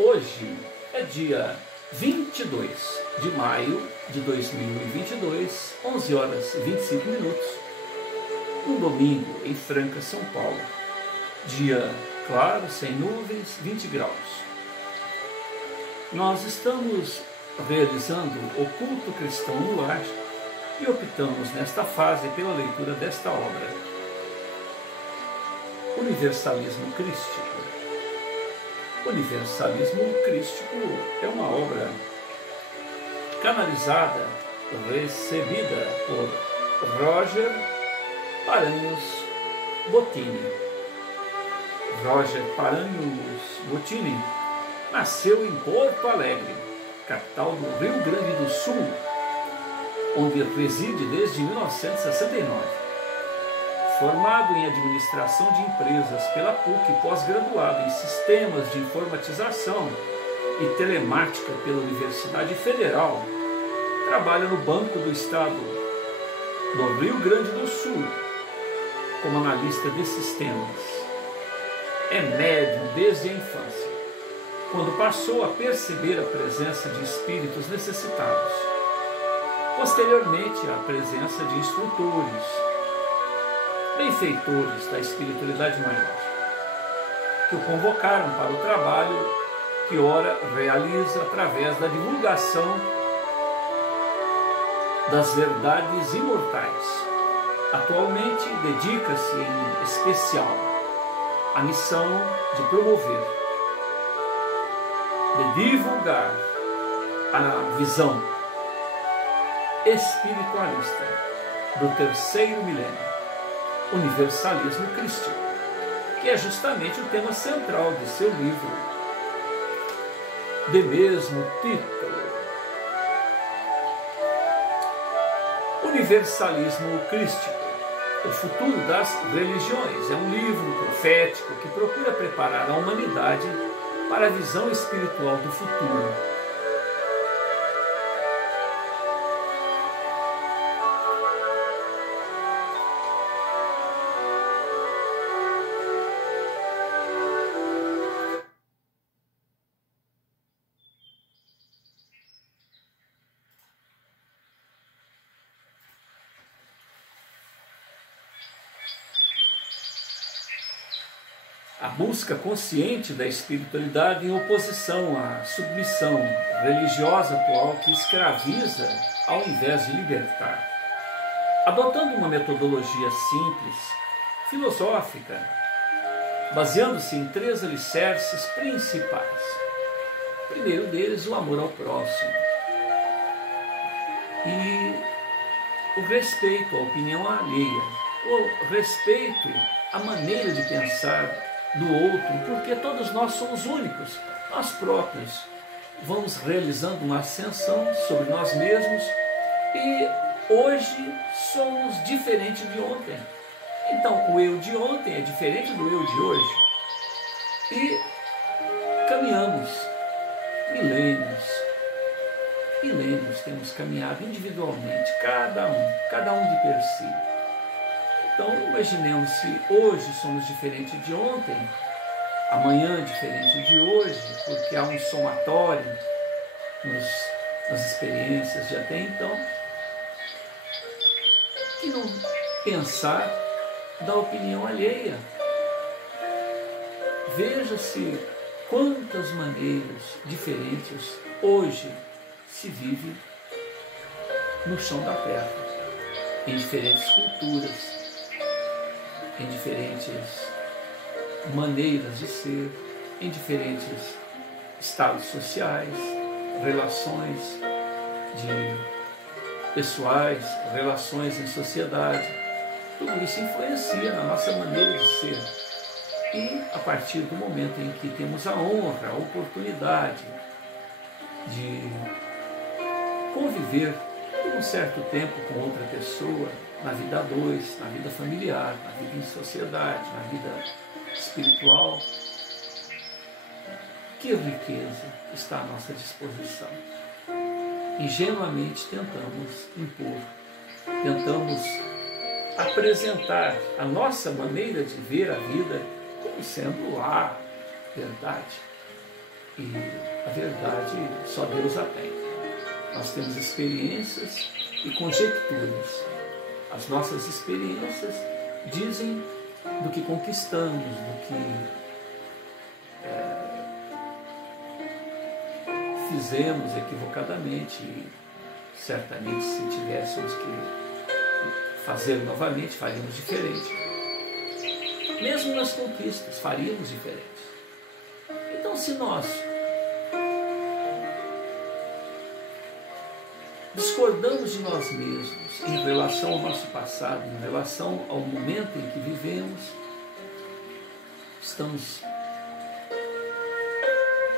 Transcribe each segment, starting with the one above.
Hoje é dia 22 de maio de 2022, 11 horas e 25 minutos, um domingo em Franca, São Paulo. Dia claro, sem nuvens, 20 graus. Nós estamos realizando o culto cristão no lar e optamos nesta fase pela leitura desta obra, Universalismo Crístico. Universalismo Crístico é uma obra canalizada, recebida por Roger Paranhos Bottini. Roger Paranhos Bottini nasceu em Porto Alegre, capital do Rio Grande do Sul, onde reside desde 1969. Formado em Administração de Empresas pela PUC, pós-graduado em Sistemas de Informatização e Telemática pela Universidade Federal, trabalha no Banco do Estado do Rio Grande do Sul como analista de sistemas. É médium desde a infância, quando passou a perceber a presença de espíritos necessitados. Posteriormente, a presença de instrutores, benfeitores da espiritualidade maior, que o convocaram para o trabalho que ora realiza através da divulgação das verdades imortais. Atualmente dedica-se em especial à missão de promover, de divulgar a visão espiritualista do terceiro milênio, Universalismo Crístico, que é justamente o tema central de seu livro, de mesmo título. Universalismo Crístico, o futuro das religiões, é um livro profético que procura preparar a humanidade para a visão espiritual do futuro. A busca consciente da espiritualidade em oposição à submissão religiosa atual que escraviza ao invés de libertar. Adotando uma metodologia simples, filosófica, baseando-se em 3 alicerces principais. O primeiro deles, o amor ao próximo. E o respeito à opinião alheia, o respeito à maneira de pensar do outro, porque todos nós somos únicos, nós próprios vamos realizando uma ascensão sobre nós mesmos e hoje somos diferentes de ontem. Então o eu de ontem é diferente do eu de hoje e caminhamos milênios, temos caminhado individualmente, cada um de per si. Então, imaginemos se hoje somos diferentes de ontem, amanhã diferente de hoje, porque há um somatório nas experiências de até então. Que não pensar da opinião alheia? Veja-se quantas maneiras diferentes hoje se vive no chão da terra, em diferentes culturas, em diferentes maneiras de ser, em diferentes estados sociais, relações pessoais, relações em sociedade. Tudo isso influencia na nossa maneira de ser. E a partir do momento em que temos a honra, a oportunidade de conviver por um certo tempo com outra pessoa, na vida a dois, na vida familiar, na vida em sociedade, na vida espiritual, que riqueza está à nossa disposição. Ingenuamente tentamos impor, tentamos apresentar a nossa maneira de ver a vida como sendo a verdade. E a verdade só Deus a tem. Nós temos experiências e conjecturas. As nossas experiências dizem do que conquistamos, do que fizemos equivocadamente. E certamente, se tivéssemos que fazer novamente, faríamos diferente. Mesmo nas conquistas, faríamos diferente. Então, se nós discordamos de nós mesmos em relação ao nosso passado, em relação ao momento em que vivemos, estamos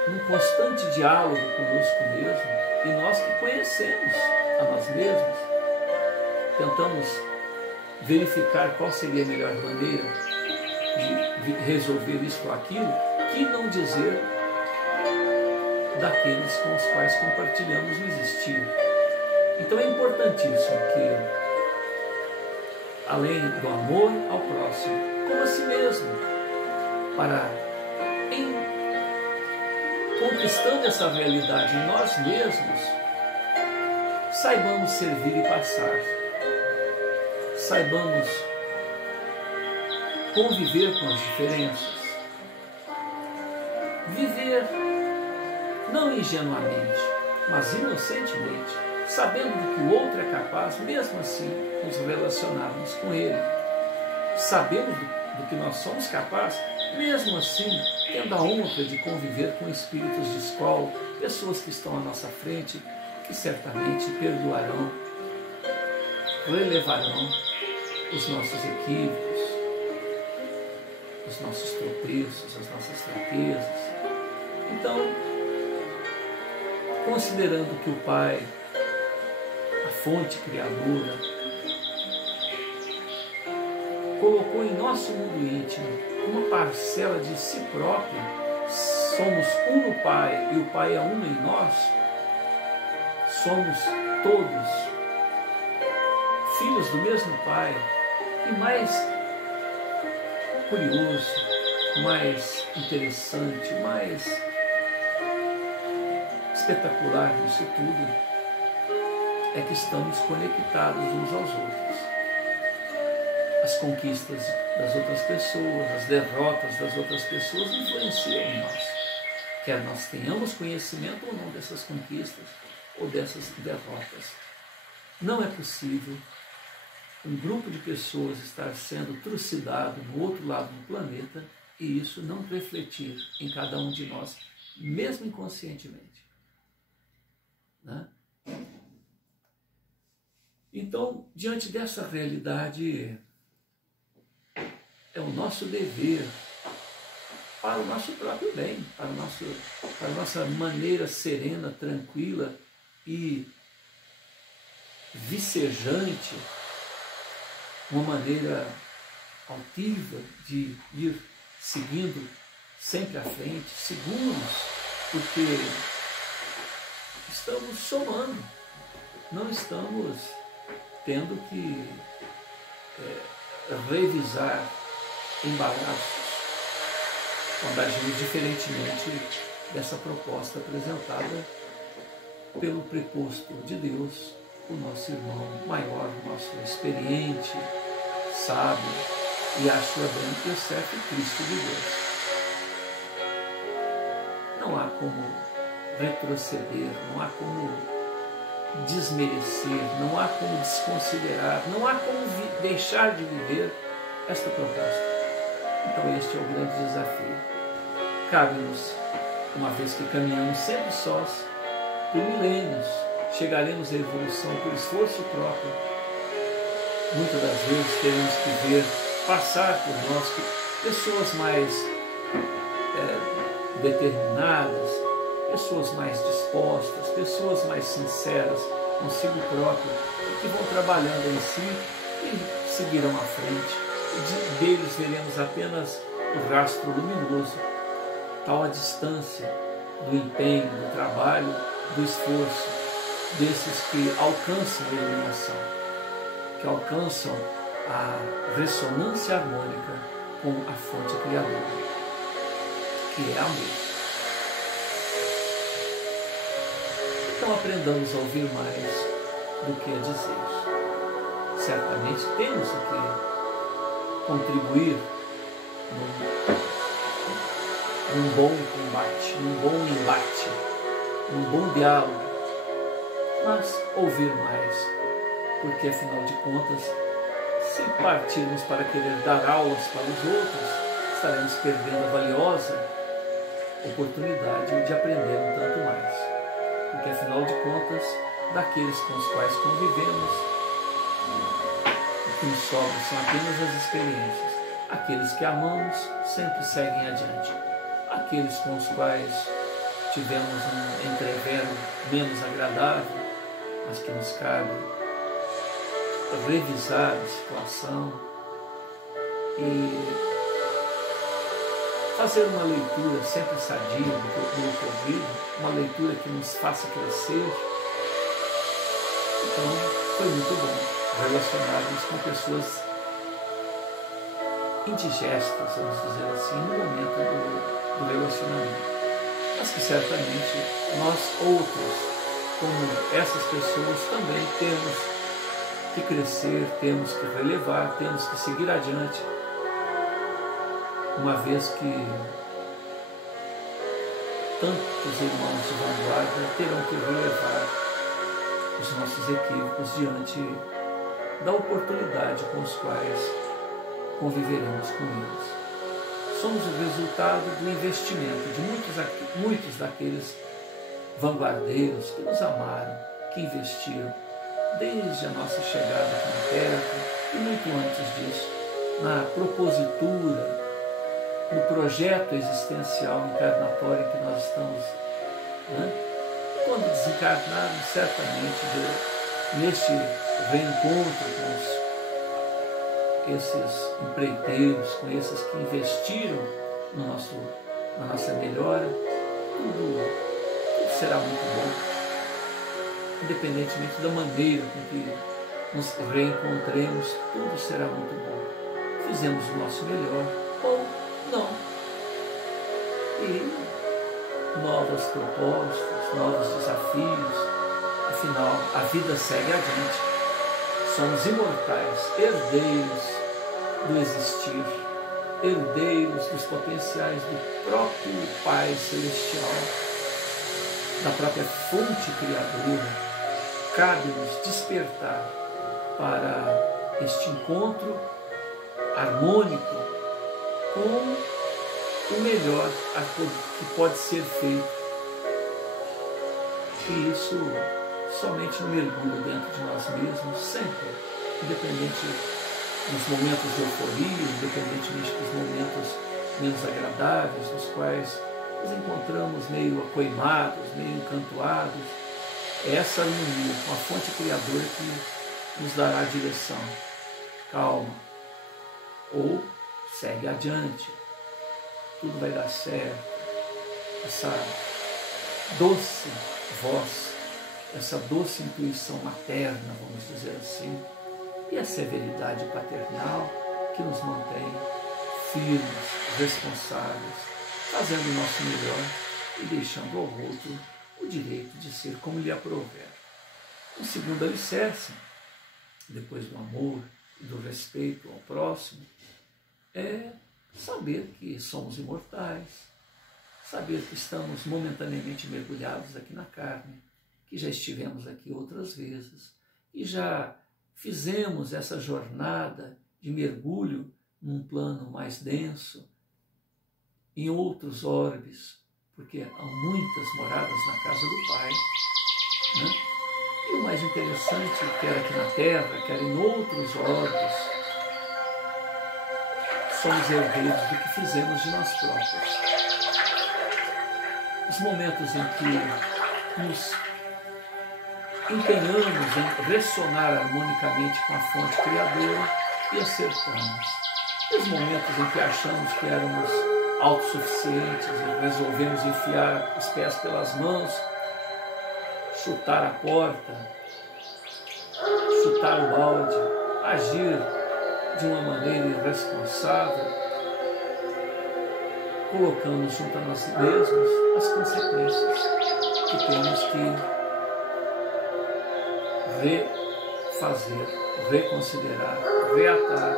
num constante diálogo conosco mesmo, e nós que conhecemos a nós mesmos, tentamos verificar qual seria a melhor maneira de resolver isso ou aquilo, que não dizer daqueles com os quais compartilhamos o existir. Então é importantíssimo que, além do amor ao próximo, como a si mesmo, conquistando essa realidade em nós mesmos, saibamos servir e passar, saibamos conviver com as diferenças, viver não ingenuamente, mas inocentemente, sabendo que o outro é capaz, mesmo assim, nos relacionarmos com ele. Sabemos do que nós somos capazes, mesmo assim, tendo a honra de conviver com espíritos de escola, pessoas que estão à nossa frente, que certamente perdoarão, relevarão os nossos equívocos, os nossos tropeços, as nossas fraquezas. Então, considerando que o Pai, a fonte criadora, colocou em nosso mundo íntimo uma parcela de si próprio, somos um no Pai e o Pai é um em nós, somos todos filhos do mesmo Pai. E mais curioso, mais interessante, mais espetacular disso tudo é que estamos conectados uns aos outros. As conquistas das outras pessoas, as derrotas das outras pessoas influenciam em nós. Quer nós tenhamos conhecimento ou não dessas conquistas ou dessas derrotas. Não é possível um grupo de pessoas estar sendo trucidado no outro lado do planeta e isso não refletir em cada um de nós, mesmo inconscientemente. Né? Então, diante dessa realidade, é o nosso dever, para o nosso próprio bem, para a nossa maneira serena, tranquila e vicejante, uma maneira altiva de ir seguindo sempre à frente, seguros, porque estamos somando, não estamos tendo que revisar embaraços quando agimos diferentemente dessa proposta apresentada pelo preposto de Deus, o nosso irmão maior, o nosso experiente, sábio e acho branco e o certo Cristo de Deus. Não há como retroceder, não há como desmerecer, não há como desconsiderar, não há como deixar de viver esta proposta. Então este é o grande desafio. Cabe-nos, uma vez que caminhamos sempre sós, por milênios, chegaremos à evolução por esforço próprio. Muitas das vezes teremos que ver passar por nós pessoas mais determinadas, pessoas mais dispostas, pessoas mais sinceras consigo próprio, que vão trabalhando em si e seguirão à frente. E deles veremos apenas o rastro luminoso, tal a distância do empenho, do trabalho, do esforço desses que alcançam a iluminação, que alcançam a ressonância harmônica com a fonte criadora, que é amor. Então aprendamos a ouvir mais do que a dizer. Certamente temos o que contribuir num bom combate, num bom embate, num bom diálogo, mas ouvir mais, porque afinal de contas, se partirmos para querer dar aulas para os outros, estaremos perdendo a valiosa oportunidade de aprender um tanto mais, porque afinal de contas, daqueles com os quais convivemos, o que nos sobra são apenas as experiências. Aqueles que amamos sempre seguem adiante. Aqueles com os quais tivemos um entrevero menos agradável, mas que nos cabe revisar a situação e fazer uma leitura sempre sadia do ocorrido, uma leitura que nos faça crescer. Então, foi muito bom relacionarmos com pessoas indigestas, vamos dizer assim, no momento do relacionamento. Mas que certamente nós outros, como essas pessoas, também temos que crescer, temos que relevar, temos que seguir adiante, uma vez que tantos irmãos de vanguarda terão que relevar os nossos equívocos diante da oportunidade com os quais conviveremos com eles. Somos o resultado do investimento de muitos daqueles vanguardeiros que nos amaram, que investiram desde a nossa chegada aqui na Terra e muito antes disso, na propositura, no projeto existencial encarnatório em que nós estamos, né? Quando desencarnarmos, certamente neste reencontro com esses empreiteiros, com esses que investiram na nossa melhora, tudo será muito bom, independentemente da maneira com que nos reencontremos, tudo será muito bom. Fizemos o nosso melhor ou não. E novas propostas, novos desafios, afinal, a vida segue adiante. Somos imortais, herdeiros do existir, herdeiros dos potenciais do próprio Pai Celestial, da própria fonte criadora. Cabe-nos despertar para este encontro harmônico com o melhor que pode ser feito. E isso somente no mergulho dentro de nós mesmos, sempre, independente dos momentos de euforia, independentemente dos momentos menos agradáveis, nos quais nos encontramos meio acoimados, meio encantoados. É essa harmonia com a fonte criadora que nos dará a direção. Calma. Ou segue adiante. Tudo vai dar certo. Essa doce voz, essa doce intuição materna, vamos dizer assim, e a severidade paternal que nos mantém firmes, responsáveis, fazendo o nosso melhor e deixando ao outro o direito de ser como lhe aprouver. O segundo alicerce, depois do amor e do respeito ao próximo, é saber que somos imortais, saber que estamos momentaneamente mergulhados aqui na carne, que já estivemos aqui outras vezes e já fizemos essa jornada de mergulho num plano mais denso, em outros orbes, porque há muitas moradas na casa do Pai, né? E o mais interessante, quer aqui na Terra, quer em outros orbes, somos herdeiros do que fizemos de nós próprios. Os momentos em que nos empenhamos em ressonar harmonicamente com a fonte criadora e acertamos. E os momentos em que achamos que éramos autossuficientes e resolvemos enfiar os pés pelas mãos, chutar a porta, chutar o balde, agir de uma maneira irresponsável, colocamos junto a nós mesmos as consequências que temos que refazer, reconsiderar, reatar,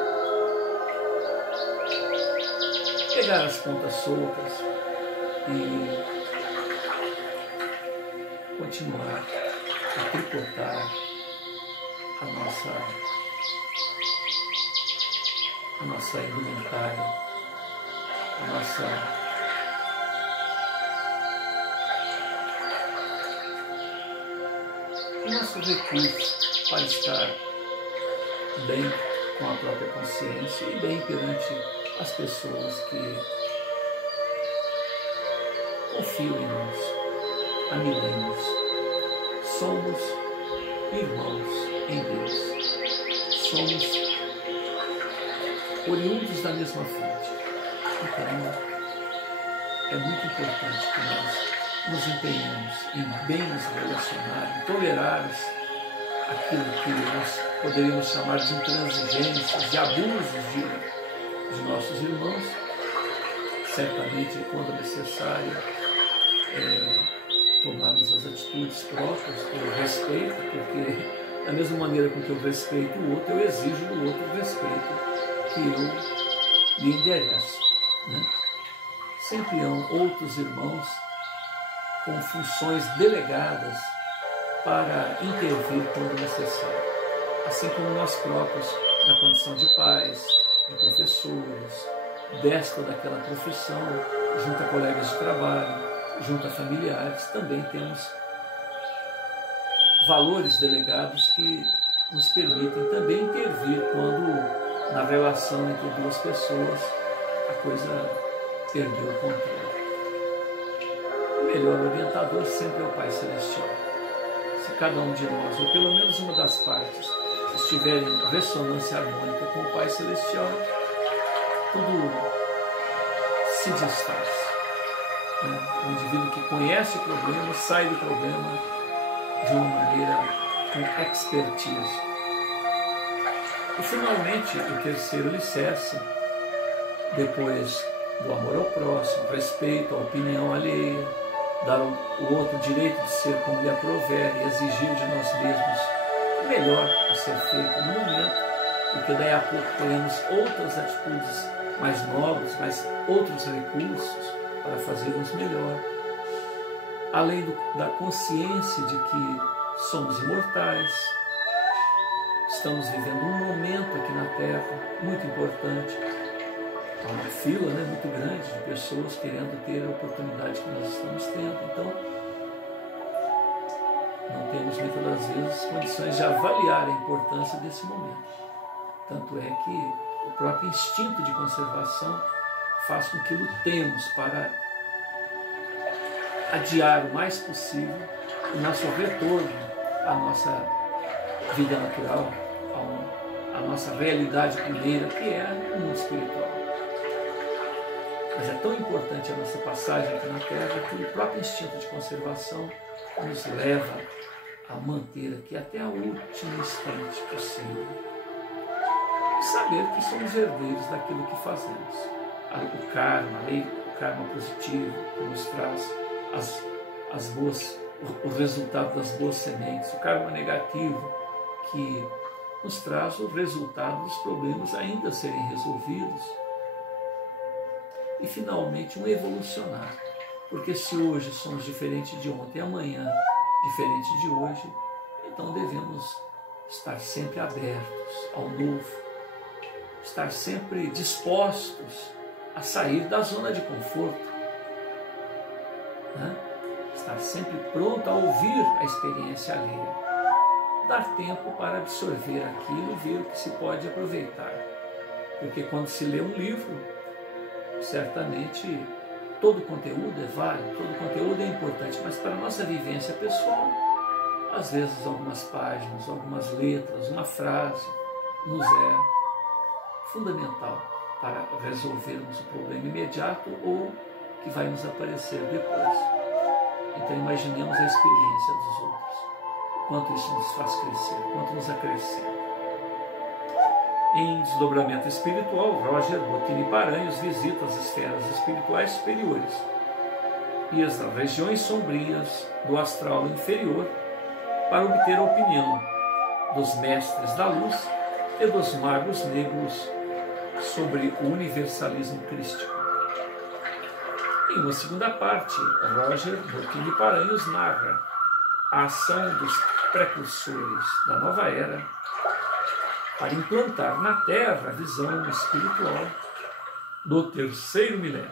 pegar as pontas soltas e continuar a tricotar a nossa indumentária, o nosso recurso para estar bem com a própria consciência e bem perante as pessoas que confiam em nós há milênios. Somos irmãos em Deus. Somos oriundos da mesma fonte. Então, é muito importante que nós nos empenhemos em bem nos relacionar, em tolerar aquilo que nós poderíamos chamar de intransigências, de abusos de nossos irmãos, certamente quando necessário tomarmos as atitudes próprias por respeito, porque da mesma maneira com que eu respeito o outro, eu exijo do outro o respeito que eu lhe endereço. Né? Sempre há outros irmãos com funções delegadas para intervir quando necessário, assim como nós próprios, na condição de pais, de professores, desta ou daquela profissão, junto a colegas de trabalho, junto a familiares, também temos valores delegados que nos permitem também intervir quando, na relação entre duas pessoas, a coisa perdeu o controle. O melhor orientador sempre é o Pai Celestial. Se cada um de nós, ou pelo menos uma das partes, estiver em ressonância harmônica com o Pai Celestial, tudo se desfaz. O indivíduo que conhece o problema sai do problema de uma maneira com expertise. E finalmente, o terceiro alicerce, depois do amor ao próximo, respeito à opinião alheia, dar ao outro o direito de ser como lhe aprouver e exigir de nós mesmos o melhor a ser feito no momento, porque daí a pouco teremos outras atitudes mais nobres, mais outros recursos para fazermos melhor. Além da consciência de que somos imortais, estamos vivendo um momento aqui na Terra muito importante. Há uma fila muito grande de pessoas querendo ter a oportunidade que nós estamos tendo. Então, não temos muitas das vezes condições de avaliar a importância desse momento. Tanto é que o próprio instinto de conservação faz com que lutemos para adiar o mais possível o nosso retorno à nossa vida natural, à nossa realidade primeira, que é o mundo espiritual. Mas é tão importante a nossa passagem aqui na Terra que o próprio instinto de conservação nos leva a manter aqui até o último instante possível. E saber que somos herdeiros daquilo que fazemos. O karma, a lei, o karma positivo que nos traz o resultado das boas sementes, o karma negativo que nos traz o resultado dos problemas ainda a serem resolvidos. E finalmente um evolucionar, porque se hoje somos diferentes de ontem e amanhã diferente de hoje, então devemos estar sempre abertos ao novo, estar sempre dispostos a sair da zona de conforto, estar sempre pronto a ouvir a experiência alheia, dar tempo para absorver aquilo e ver o que se pode aproveitar, porque quando se lê um livro, certamente todo conteúdo é válido, todo conteúdo é importante, mas para a nossa vivência pessoal, às vezes algumas páginas, algumas letras, uma frase nos é fundamental para resolvermos o problema imediato ou que vai nos aparecer depois. Então imaginemos a experiência dos outros, quanto isso nos faz crescer, quanto nos acrescenta. Em Desdobramento Espiritual, Roger Bottini Paranhos visita as esferas espirituais superiores e as regiões sombrias do astral inferior para obter a opinião dos mestres da luz e dos magos negros sobre o universalismo crístico. Em uma segunda parte, Roger Bottini Paranhos narra a ação dos precursores da nova era para implantar na Terra a visão espiritual do terceiro milênio,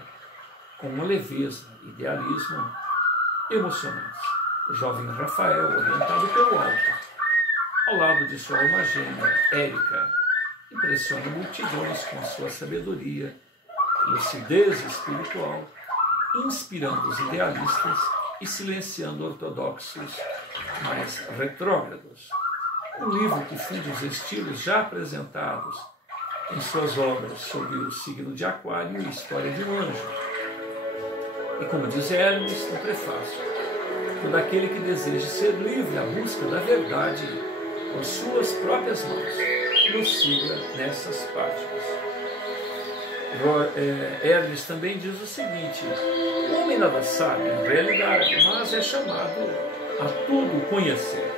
com uma leveza e idealismo emocionantes. O jovem Rafael, orientado pelo alto, ao lado de sua alma gêmea, Érica, impressiona multidões com sua sabedoria, lucidez espiritual, inspirando os idealistas e silenciando ortodoxos mais retrógrados. Um livro que funde os estilos já apresentados em suas obras sobre o signo de Aquário e a história de um anjo. E como diz Hermes no prefácio, todo aquele que deseja ser livre à busca da verdade com suas próprias mãos, nos siga nessas páginas. Hermes também diz o seguinte: o homem nada sabe, em realidade, mas é chamado a tudo conhecer.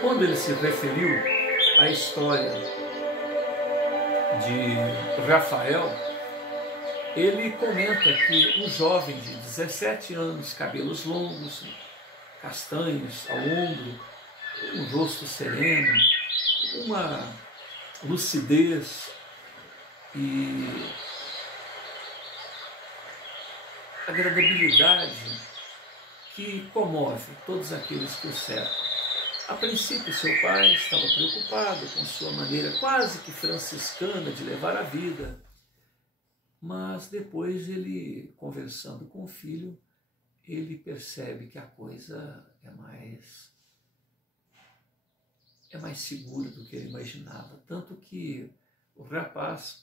Quando ele se referiu à história de Rafael, ele comenta que um jovem de 17 anos, cabelos longos, castanhos ao ombro, um rosto sereno, uma lucidez e agradabilidade que comove todos aqueles que o cercam. A princípio, seu pai estava preocupado com sua maneira quase que franciscana de levar a vida, mas depois ele, conversando com o filho, ele percebe que a coisa é mais segura do que ele imaginava. Tanto que o rapaz,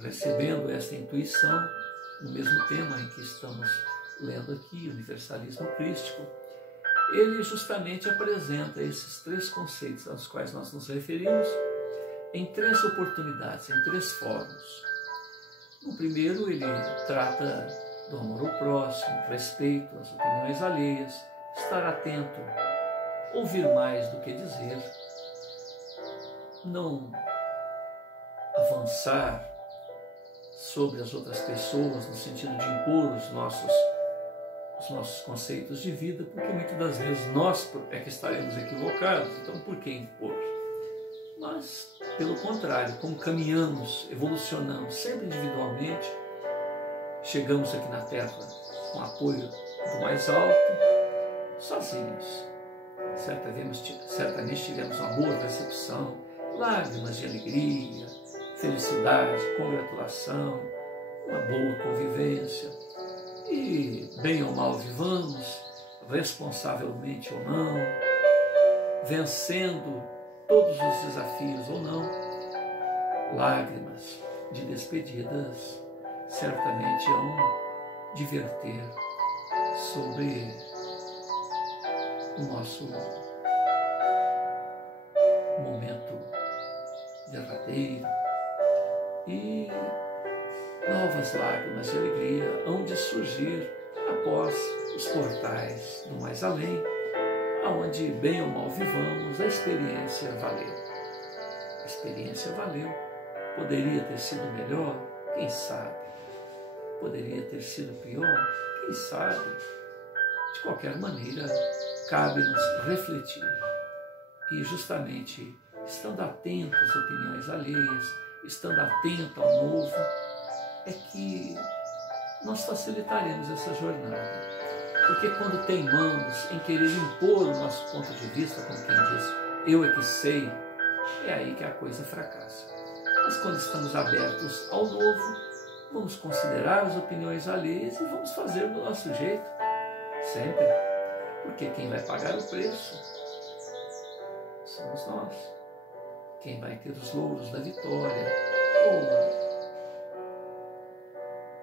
recebendo essa intuição, no mesmo tema em que estamos lendo aqui, universalismo crístico, ele justamente apresenta esses três conceitos aos quais nós nos referimos em três oportunidades, em três fóruns. No primeiro, ele trata do amor ao próximo, respeito às opiniões alheias, estar atento, ouvir mais do que dizer, não avançar sobre as outras pessoas no sentido de impor os nossos conceitos de vida, porque muitas das vezes nós é que estaremos equivocados, então por que impor? Mas, pelo contrário, como caminhamos, evolucionamos sempre individualmente, chegamos aqui na Terra com apoio do mais alto, sozinhos. Certamente tivemos uma boa recepção, lágrimas de alegria, felicidade, congratulação, uma boa convivência. E, bem ou mal vivamos, responsavelmente ou não, vencendo todos os desafios ou não, lágrimas de despedidas certamente hão de verter sobre o nosso momento derradeiro, e novas lágrimas de alegria hão de surgir após os portais do mais além, aonde, bem ou mal vivamos, a experiência valeu. A experiência valeu. Poderia ter sido melhor? Quem sabe? Poderia ter sido pior? Quem sabe? De qualquer maneira, cabe-nos refletir. E justamente, estando atento às opiniões alheias, estando atento ao novo, é que nós facilitaremos essa jornada. Porque quando teimamos em querer impor o nosso ponto de vista, como quem diz, eu é que sei, é aí que a coisa fracassa. Mas quando estamos abertos ao novo, vamos considerar as opiniões alheias e vamos fazer do nosso jeito, sempre. Porque quem vai pagar o preço somos nós. Quem vai ter os louros da vitória ou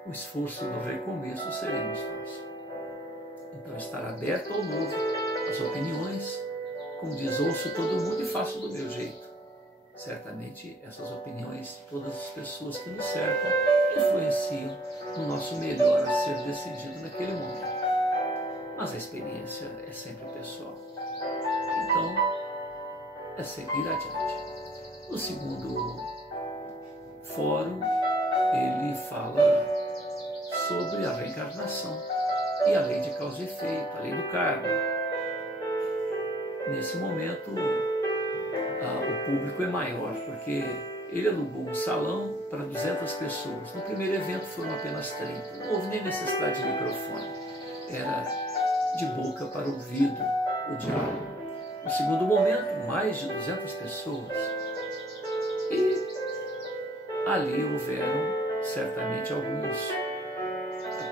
o esforço do recomeço seremos nós. Então, estar aberto ao novo, às opiniões, como diz, ouço todo mundo e faço do meu jeito. Certamente, essas opiniões, todas as pessoas que nos cercam, influenciam no nosso melhor a ser decidido naquele momento. Mas a experiência é sempre pessoal. então é seguir adiante. No segundo fórum, ele fala sobre a reencarnação e a lei de causa e efeito, a lei do karma. Nesse momento, o público é maior, porque ele alugou um salão para 200 pessoas. No primeiro evento foram apenas 30. Não houve nem necessidade de microfone. Era de boca para ouvido o diálogo. No segundo momento, mais de 200 pessoas. E ali houveram certamente alguns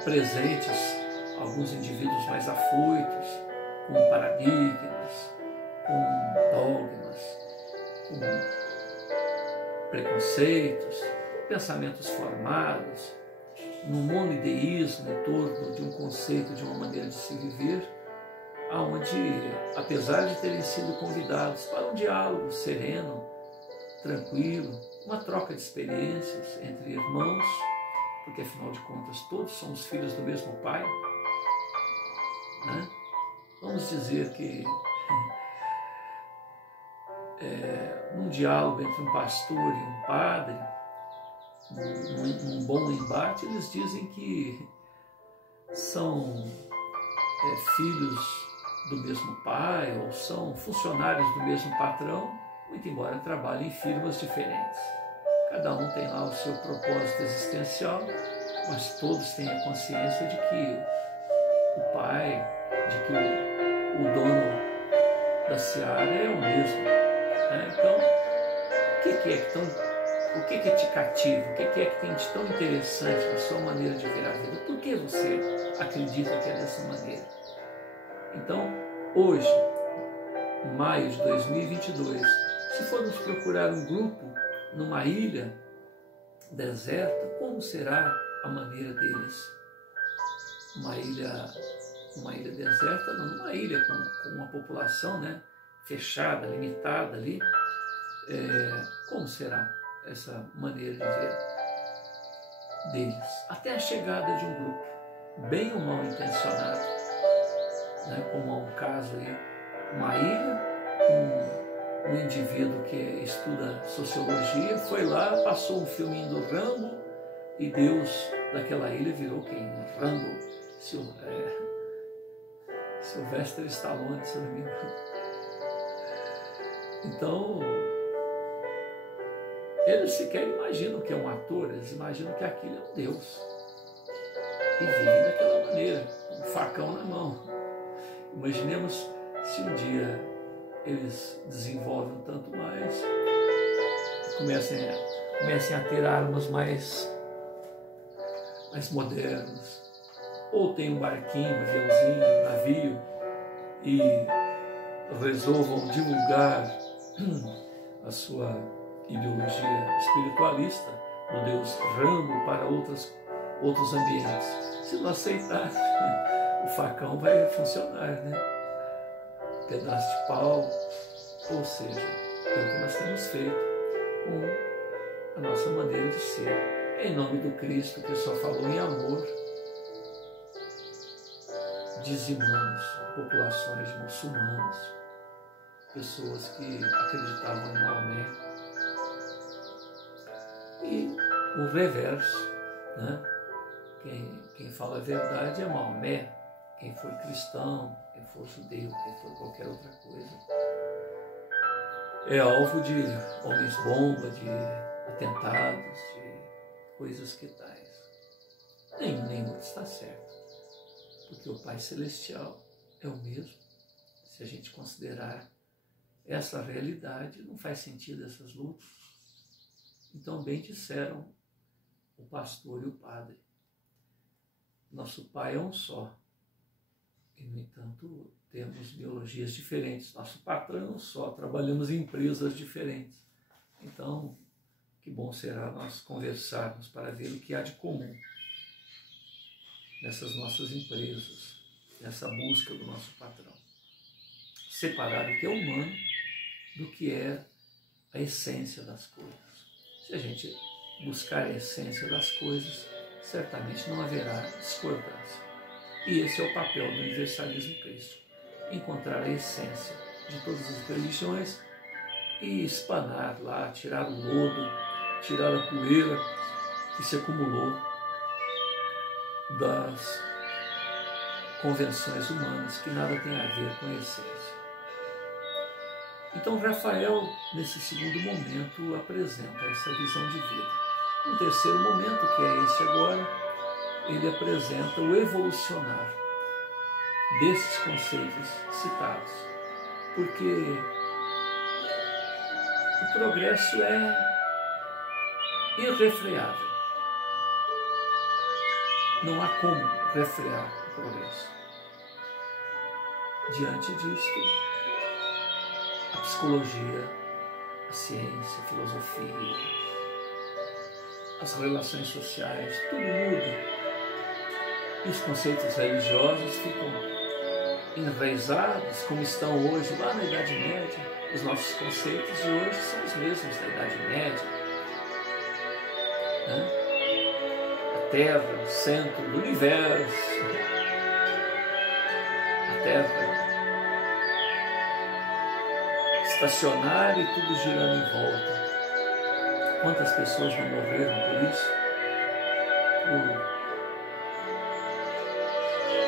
presentes, alguns indivíduos mais afoitos, com paradigmas, com dogmas, com preconceitos, com pensamentos formados, num monoideísmo em torno de um conceito, de uma maneira de se viver, aonde, apesar de terem sido convidados para um diálogo sereno, tranquilo, uma troca de experiências entre irmãos, porque afinal de contas todos somos filhos do mesmo pai, né? Vamos dizer que num diálogo entre um pastor e um padre, num bom embate, eles dizem que são filhos do mesmo pai ou são funcionários do mesmo patrão, muito embora trabalhem em firmas diferentes. Cada um tem lá o seu propósito existencial, mas todos têm a consciência de que o pai, de que o dono da seara é o mesmo. Né? Então, o que te cativa? O que é que tem de tão interessante na sua maneira de ver a vida? Por que você acredita que é dessa maneira? Então, hoje, maio de 2022, se formos procurar um grupo numa ilha deserta, como será a maneira deles? Uma ilha deserta, não, uma ilha com uma população, né, fechada, limitada ali. Como será essa maneira de ver deles? Até a chegada de um grupo, bem ou mal intencionado, né, como há um caso aí, uma ilha, um indivíduo que estuda sociologia, foi lá, passou um filminho do Rambo e Deus daquela ilha virou quem? Rambo, Sylvester Stallone, se eu não me engano. Então, eles sequer imaginam que é um ator, eles imaginam que aquilo é um Deus. E vivem daquela maneira, com um facão na mão. Imaginemos se um dia eles desenvolvem um tanto mais, comecem a ter armas mais modernas, ou tem um barquinho, um aviãozinho, um navio, e resolvam divulgar a sua ideologia espiritualista do Deus Rambo para outros ambientes. Se não aceitar, o facão vai funcionar, né? Pedaço de pau, ou seja, é o que nós temos feito com a nossa maneira de ser. Em nome do Cristo, que só falou em amor, dizimamos populações de muçulmanos, pessoas que acreditavam em Maomé. E o reverso, né? Quem fala a verdade é Maomé. Quem for cristão, quem for judeu, quem for qualquer outra coisa, é alvo de homens-bomba, de atentados, de coisas que tais. Nenhum está certo, porque o Pai Celestial é o mesmo. Se a gente considerar essa realidade, não faz sentido essas lutas. Então, bem disseram o pastor e o padre. Nosso Pai é um só. E, no entanto, temos ideologias diferentes. Nosso patrão é um só, trabalhamos em empresas diferentes. Então, que bom será nós conversarmos para ver o que há de comum nessas nossas empresas, nessa busca do nosso patrão. Separar o que é humano do que é a essência das coisas. Se a gente buscar a essência das coisas, certamente não haverá discordância. E esse é o papel do universalismo crístico, encontrar a essência de todas as religiões e espanar lá, tirar o lodo, tirar a poeira que se acumulou das convenções humanas, que nada tem a ver com a essência. Então Rafael, nesse segundo momento, apresenta essa visão de vida. No terceiro momento, que é esse agora, ele apresenta o evolucionar desses conceitos citados, porque o progresso é irrefreável. Não há como refrear o progresso. Diante disto, a psicologia, a ciência, a filosofia, as relações sociais, tudo muda. E os conceitos religiosos ficam enraizados, como estão hoje, lá na Idade Média. Os nossos conceitos de hoje são os mesmos da Idade Média. A Terra, o centro do universo. A Terra estacionária e tudo girando em volta. Quantas pessoas não morreram por isso? Por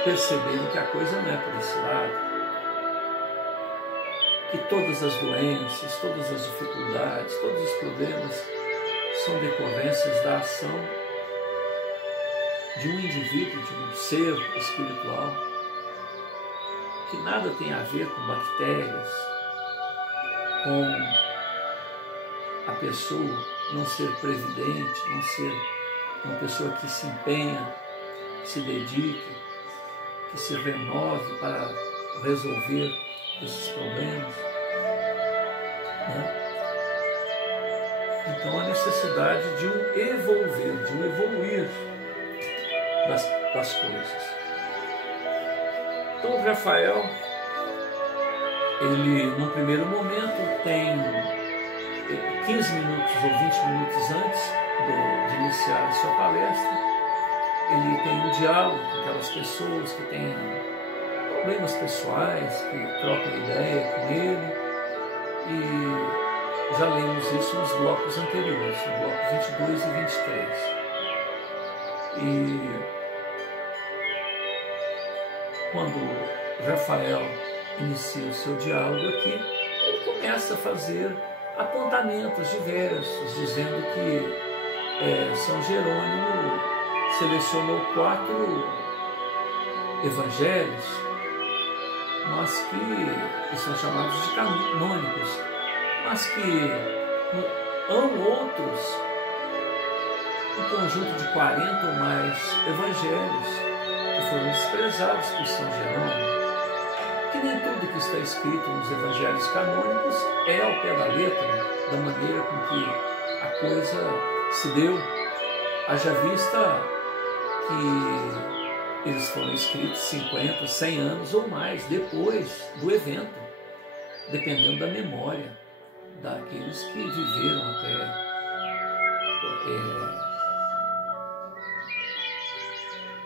perceberem que a coisa não é por esse lado. Que todas as doenças, todas as dificuldades, todos os problemas são decorrências da ação de um indivíduo, de um ser espiritual, que nada tem a ver com bactérias, com a pessoa não ser previdente, não ser uma pessoa que se empenha, que se dedique, que se renove para resolver esses problemas. Então a necessidade de um evolver, de um evoluir das coisas. Então Rafael, ele no primeiro momento tem 15 minutos ou 20 minutos antes de iniciar a sua palestra, ele tem um diálogo com aquelas pessoas que têm problemas pessoais, que trocam ideia com ele, e já lemos isso nos blocos anteriores, no bloco 22 e 23. E quando Rafael inicia o seu diálogo aqui, ele começa a fazer apontamentos diversos, dizendo que São Jerônimo selecionou 4 evangelhos, mas que são chamados de canônicos, mas que há outros, um conjunto de 40 ou mais evangelhos que foram desprezados por São Jerônimo, que nem tudo que está escrito nos evangelhos canônicos é ao pé da letra, da maneira com que a coisa se deu, haja vista que eles foram escritos 50, 100 anos ou mais depois do evento, dependendo da memória daqueles que viveram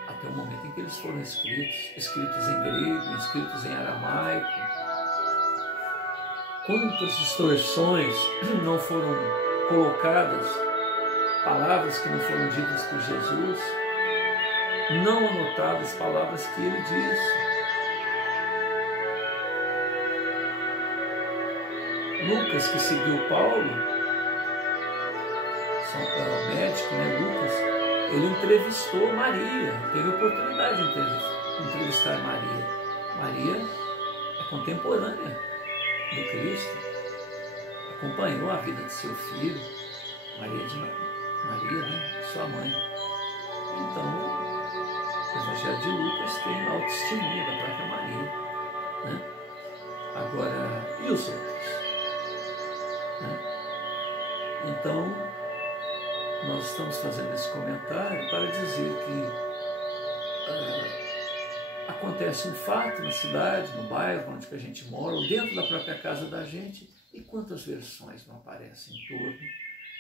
até o momento em que eles foram escritos em grego, escritos em aramaico. Quantas distorções não foram colocadas, palavras que não foram ditas por Jesus, não anotadas palavras que ele disse. Lucas, que seguiu Paulo, médico, né, Lucas, ele entrevistou Maria, teve a oportunidade de entrevistar Maria. Maria é contemporânea do Cristo, acompanhou a vida de seu filho, Maria, né, sua mãe. Então, o Evangelho de Lucas tem autoestima da própria Maria, né? Agora, e os outros? Né? Então, nós estamos fazendo esse comentário para dizer que acontece um fato na cidade, no bairro onde a gente mora, ou dentro da própria casa da gente, e quantas versões não aparecem em torno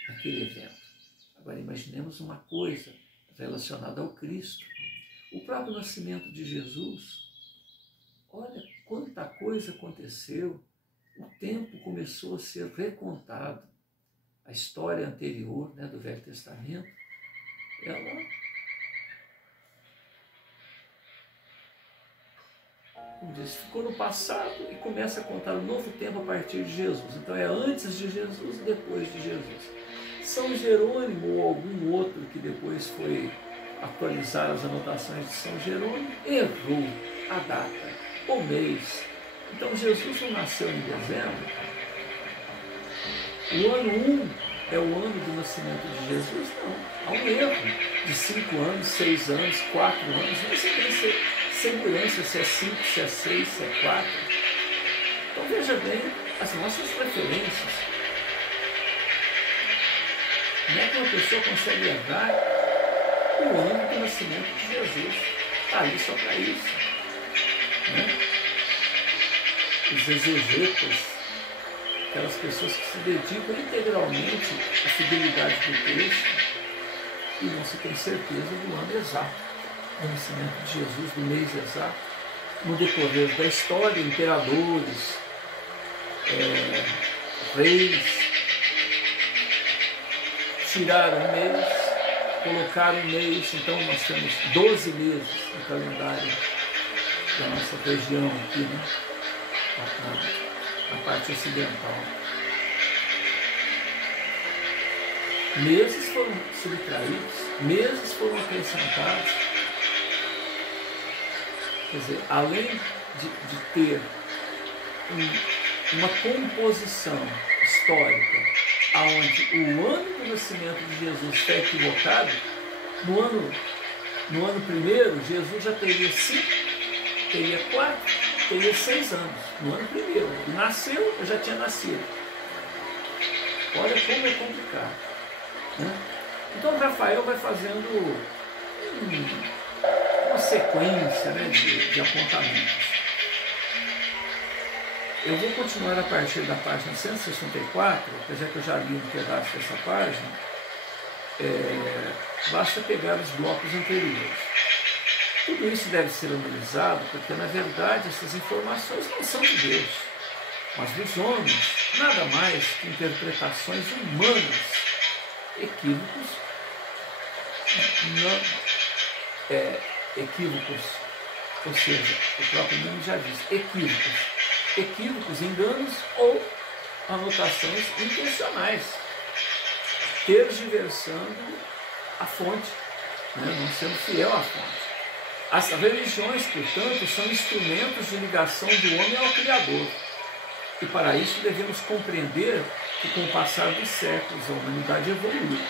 daquele evento. Agora, imaginemos uma coisa relacionada ao Cristo. O próprio nascimento de Jesus, olha quanta coisa aconteceu o tempo começou a ser recontado. A história anterior, né, do Velho Testamento, ela como diz, ficou no passado e começa a contar um novo tempo a partir de Jesus. Então é antes de Jesus e depois de Jesus. São Jerônimo ou algum outro que depois foi atualizar as anotações de São Jerônimo errou a data, o mês. Então Jesus não nasceu em dezembro. O ano 1 é o ano do nascimento de Jesus? Não. Há um erro de 5 anos, 6 anos, 4 anos. Você tem que ser segurança se é 5, se é 6, se é 4. Então veja bem as nossas preferências. Como é que uma pessoa consegue errar o ano do nascimento de Jesus? Está ali só para isso. Né? Os exegetas, aquelas pessoas que se dedicam integralmente à fidelidade do texto e não se tem certeza do ano exato, do nascimento de Jesus, do mês exato. No decorrer da história, imperadores, reis, tiraram um mês, colocaram um mês, então nós temos 12 meses no calendário da nossa região aqui, né? Na parte ocidental. Meses foram subtraídos, meses foram acrescentados. Quer dizer, além de ter uma composição histórica onde o ano do nascimento de Jesus está equivocado, no ano primeiro, Jesus já teria 5, teria 4, teria 6 anos. No ano primeiro. Ele nasceu, eu já tinha nascido. Olha como é complicado. Né? Então Rafael vai fazendo uma sequência, né, de apontamentos. Eu vou continuar a partir da página 164, apesar que eu já li um pedaço dessa página, basta pegar os blocos anteriores. Tudo isso deve ser analisado, porque na verdade essas informações não são de Deus, mas dos homens, nada mais que interpretações humanas, equívocos, equívocos, ou seja, o próprio nome já diz, equívocos, enganos ou anotações intencionais, tergiversando a fonte, né? Não sendo fiel à fonte. As religiões, portanto, são instrumentos de ligação do homem ao Criador. E para isso devemos compreender que com o passar dos séculos a humanidade evoluiu,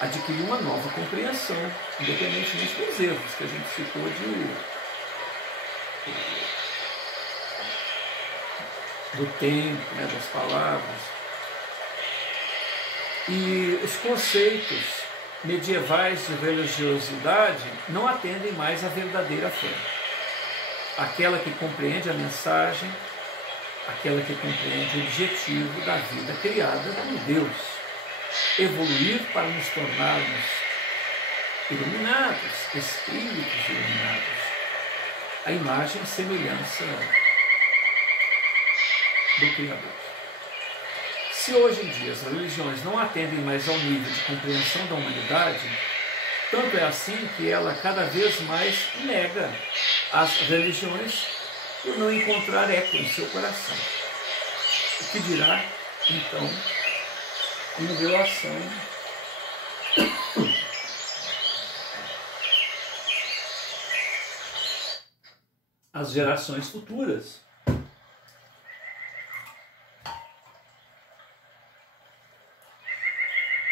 adquiriu uma nova compreensão, independentemente dos erros que a gente citou do tempo, né, das palavras. E os conceitos medievais de religiosidade não atendem mais à verdadeira fé. Aquela que compreende a mensagem, aquela que compreende o objetivo da vida criada por Deus. Evoluir para nos tornarmos iluminados, espíritos iluminados. A imagem e semelhança do Criador. Se hoje em dia as religiões não atendem mais ao nível de compreensão da humanidade, tanto é assim que ela cada vez mais nega as religiões por não encontrar eco em seu coração. O que dirá, então, em relação às gerações futuras?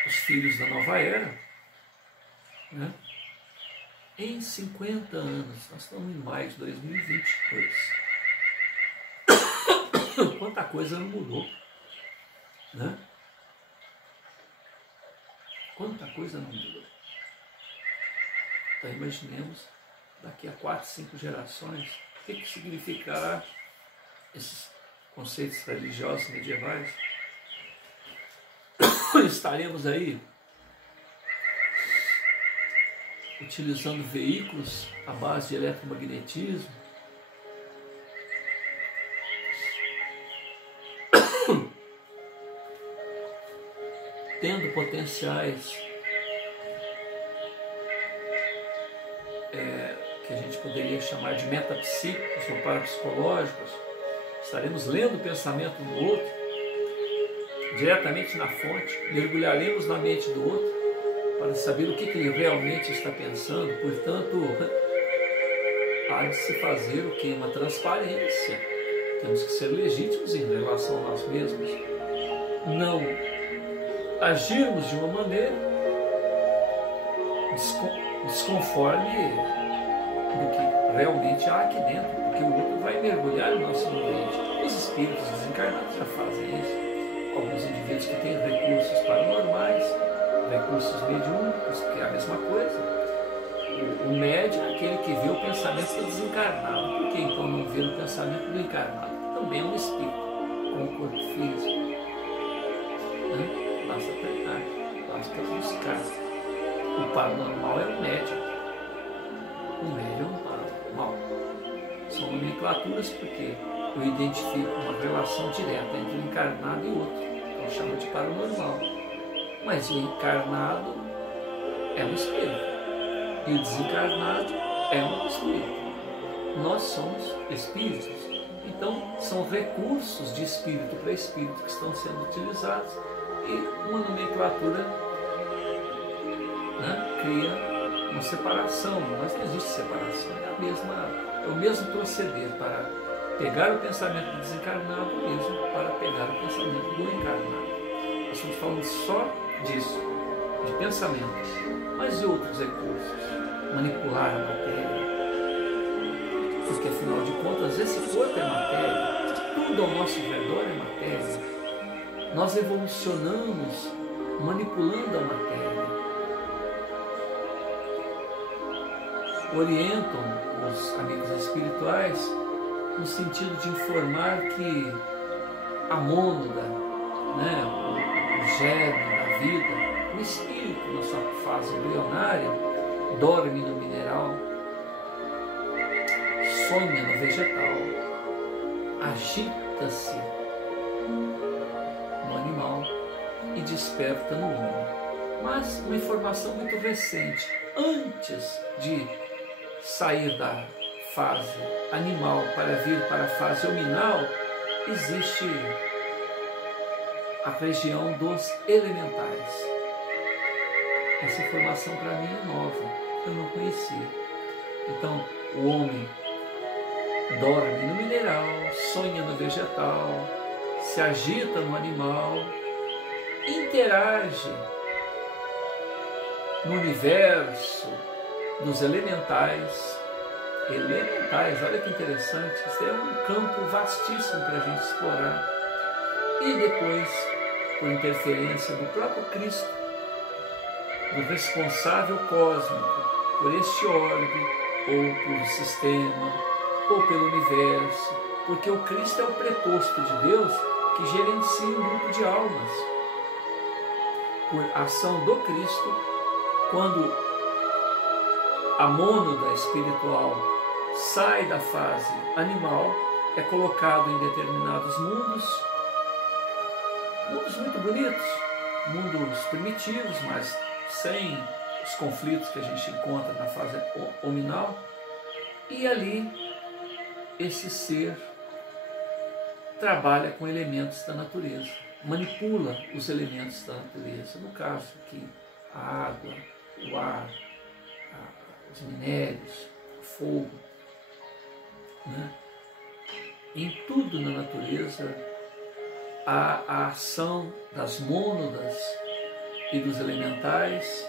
Os filhos da nova era, né? Em 50 anos, nós estamos em maio de 2022. Quanta coisa não mudou, né? Quanta coisa não mudou. Então imaginemos, daqui a 4, 5 gerações, o que significará esses conceitos religiosos medievais? Estaremos aí utilizando veículos à base de eletromagnetismo, potenciais que a gente poderia chamar de metapsíquicos ou parapsicológicos. Estaremos lendo o pensamento do outro, diretamente na fonte, mergulharemos na mente do outro para saber o que ele realmente está pensando. Portanto, há de se fazer o que? Uma transparência. Temos que ser legítimos em relação a nós mesmos. Não agirmos de uma maneira desconforme do que realmente há aqui dentro, porque o outro vai mergulhar no nosso ambiente. Os espíritos desencarnados já fazem isso. Alguns indivíduos que têm recursos paranormais, recursos mediúnicos, que é a mesma coisa. O médium é aquele que vê o pensamento do desencarnado. Por que então não vê o pensamento do encarnado? Também é um espírito, com um corpo físico. Basta treinar, basta buscar. O paranormal é o médium. O médium é um paranormal. São nomenclaturas porque eu identifico uma relação direta entre o encarnado e o outro. Então chamo de paranormal. Mas o encarnado é um espírito. E o desencarnado é um espírito. Nós somos espíritos. Então, são recursos de espírito para espírito que estão sendo utilizados e uma nomenclatura cria uma separação, mas não existe separação, é o mesmo proceder para pegar o pensamento do desencarnado mesmo para pegar o pensamento do encarnado. Nós estamos falando só disso, de pensamentos, mas e outros recursos? Manipular a matéria, porque afinal de contas esse corpo é matéria, tudo ao nosso redor é matéria. Nós evolucionamos manipulando a matéria. Orientam os amigos espirituais no sentido de informar que a mônada, o germe da vida, o espírito na sua fase embrionária, dorme no mineral, sonha no vegetal, agita-se no animal e desperta no homem. Mas uma informação muito recente, antes de sair da fase animal para vir para a fase hominal, existe a região dos elementais. Essa informação para mim é nova, eu não conhecia. Então, o homem dorme no mineral, sonha no vegetal, se agita no animal, interage no universo dos elementais. Elementais, olha que interessante, isso é um campo vastíssimo para a gente explorar. E depois, por interferência do próprio Cristo, do responsável cósmico por este orbe, ou por sistema, ou pelo universo, porque o Cristo é o preposto de Deus que gerencia um grupo de almas. Por ação do Cristo, quando a mônada espiritual sai da fase animal, é colocado em determinados mundos muito bonitos, mundos primitivos, mas sem os conflitos que a gente encontra na fase hominal, e ali esse ser trabalha com elementos da natureza, manipula os elementos da natureza, no caso aqui a água, o ar, os minérios, o fogo. Em tudo na natureza há a ação das mônadas e dos elementais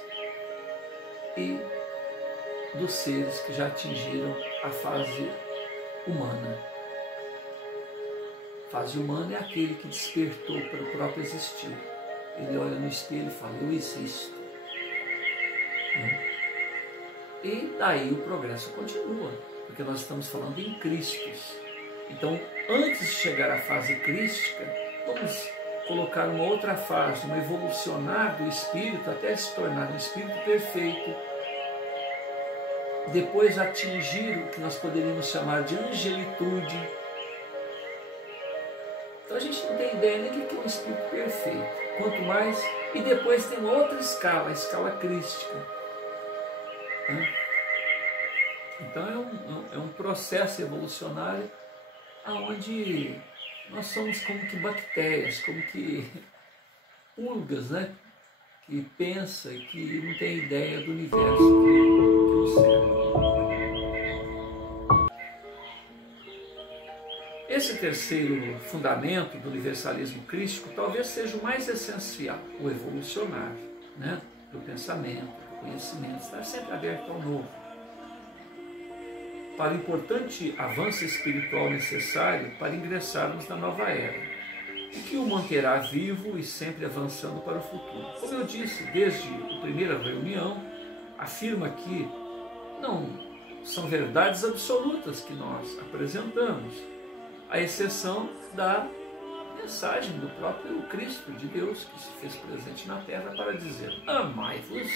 e dos seres que já atingiram a fase humana. A fase humana é aquele que despertou para o próprio existir. Ele olha no espelho e fala, eu existo. E daí o progresso continua, porque nós estamos falando em Cristos. Então, antes de chegar à fase crística, vamos colocar uma outra fase, um evolucionar do espírito até se tornar um espírito perfeito. Depois atingir o que nós poderíamos chamar de angelitude. Então a gente não tem ideia nem do que é um espírito perfeito. quanto mais, e depois tem outra escala, a escala crística. Então é um processo evolucionário onde nós somos como que bactérias, como que pulgas, né? Que pensa e que não tem ideia do universo que nos cerca. Esse terceiro fundamento do universalismo crístico talvez seja o mais essencial, o evolucionar, né? Do pensamento, do conhecimento, estar sempre aberto ao novo. Para o importante avanço espiritual necessário para ingressarmos na nova era, e que o manterá vivo e sempre avançando para o futuro. Como eu disse, desde a primeira reunião, afirma que não são verdades absolutas que nós apresentamos, à exceção da mensagem do próprio Cristo de Deus, que se fez presente na terra para dizer: amai-vos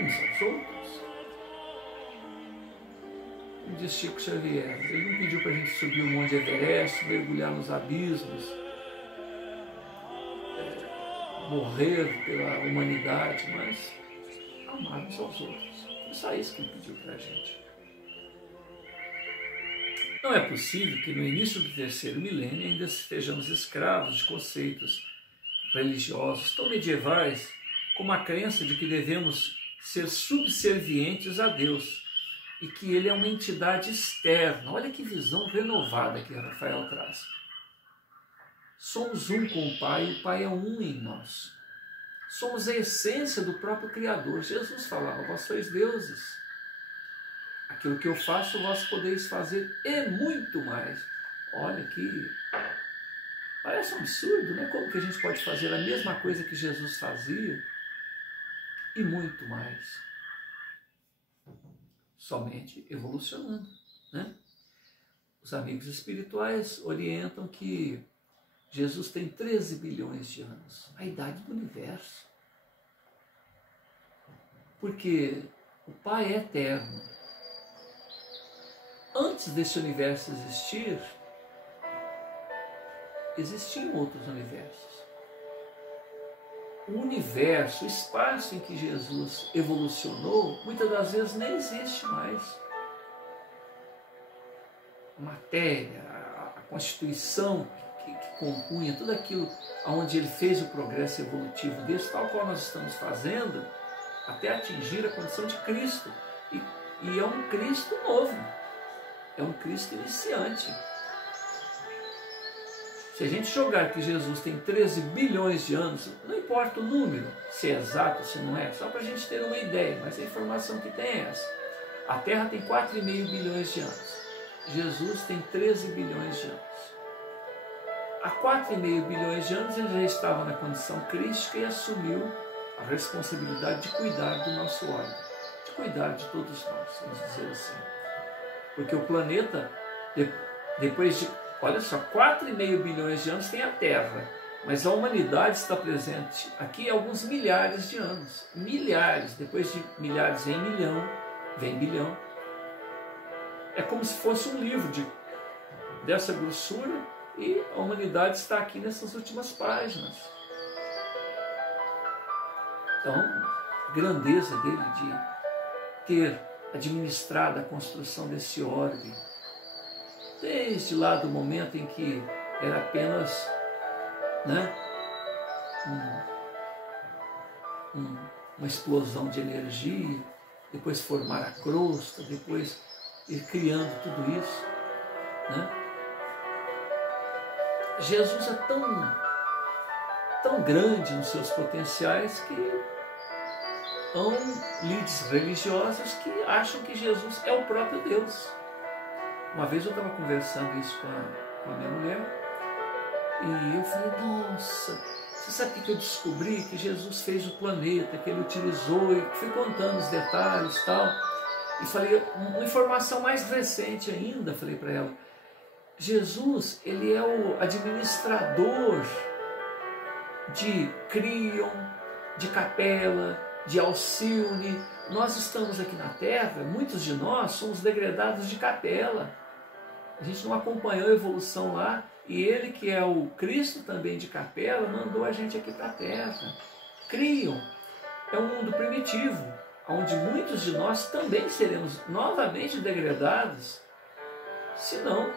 uns aos outros. Como diz Chico Xavier, ele não pediu para a gente subir o Monte Everest, mergulhar nos abismos, morrer pela humanidade, mas amar uns aos outros. É só isso que ele pediu para a gente. Não é possível que no início do terceiro milênio ainda estejamos escravos de conceitos religiosos tão medievais como a crença de que devemos ser subservientes a Deus e que Ele é uma entidade externa. Olha que visão renovada que Rafael traz. Somos um com o Pai, o Pai é um em nós. Somos a essência do próprio Criador. Jesus falava: vós sois deuses. Aquilo que eu faço, vós podeis fazer e muito mais. Olha que parece um absurdo, né? Como que a gente pode fazer a mesma coisa que Jesus fazia e muito mais? Somente evolucionando, né? Os amigos espirituais orientam que Jesus tem 13 bilhões de anos, a idade do universo. Porque o Pai é eterno. Antes desse universo existir, existiam outros universos. O universo, o espaço em que Jesus evolucionou, muitas das vezes nem existe mais. A matéria, a constituição que compunha tudo aquilo onde ele fez o progresso evolutivo desse, tal qual nós estamos fazendo, até atingir a condição de Cristo. E é um Cristo novo, é um Cristo iniciante. Se a gente jogar que Jesus tem 13 bilhões de anos, não importa o número, se é exato, se não é, só para a gente ter uma ideia, mas a informação que tem é essa. A Terra tem 4,5 bilhões de anos. Jesus tem 13 bilhões de anos. Há 4,5 bilhões de anos ele já estava na condição crística e assumiu a responsabilidade de cuidar do nosso órgão, de cuidar de todos nós, vamos dizer assim. Porque o planeta, depois de, olha só, 4,5 bilhões de anos tem a Terra, mas a humanidade está presente aqui há alguns milhares de anos. Milhares, depois de milhares vem milhão, vem bilhão. É como se fosse um livro dessa grossura e a humanidade está aqui nessas últimas páginas. Então, a grandeza dele de ter administrado a construção desse orbe, desde lá do momento em que era apenas, né, uma explosão de energia, depois formar a crosta, depois ir criando tudo isso, né? Jesus é tão grande nos seus potenciais que há líderes religiosos que acham que Jesus é o próprio Deus. Uma vez eu estava conversando isso com a minha mulher e eu falei: nossa, você sabe o que eu descobri? Que Jesus fez o planeta, que ele utilizou, e fui contando os detalhes e tal. E falei, uma informação mais recente ainda, falei para ela: Jesus, ele é o administrador de Crion, de Capela, de Alcione. Nós estamos aqui na Terra, muitos de nós somos degredados de Capela. A gente não acompanhou a evolução lá E Ele, que é o Cristo também de capela, mandou a gente aqui para a terra. Criam. É um mundo primitivo, onde muitos de nós também seremos novamente degradados, se não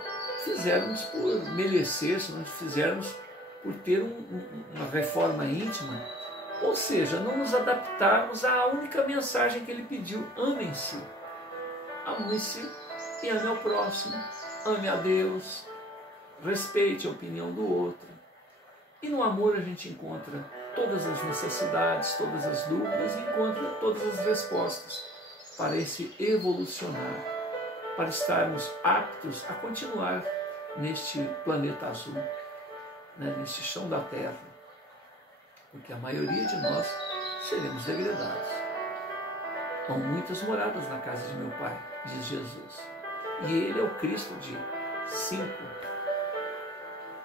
fizermos por merecer, se não fizermos por ter uma reforma íntima, ou seja, não nos adaptarmos à única mensagem que Ele pediu: amem-se. Ame-se e ame ao próximo, ame a Deus, respeite a opinião do outro. E no amor a gente encontra todas as necessidades, todas as dúvidas, e encontra todas as respostas para esse evolucionar, para estarmos aptos a continuar neste planeta azul, né, neste chão da terra, porque a maioria de nós seremos degradados. Há muitas moradas na casa de meu Pai, diz Jesus, e Ele é o Cristo de 5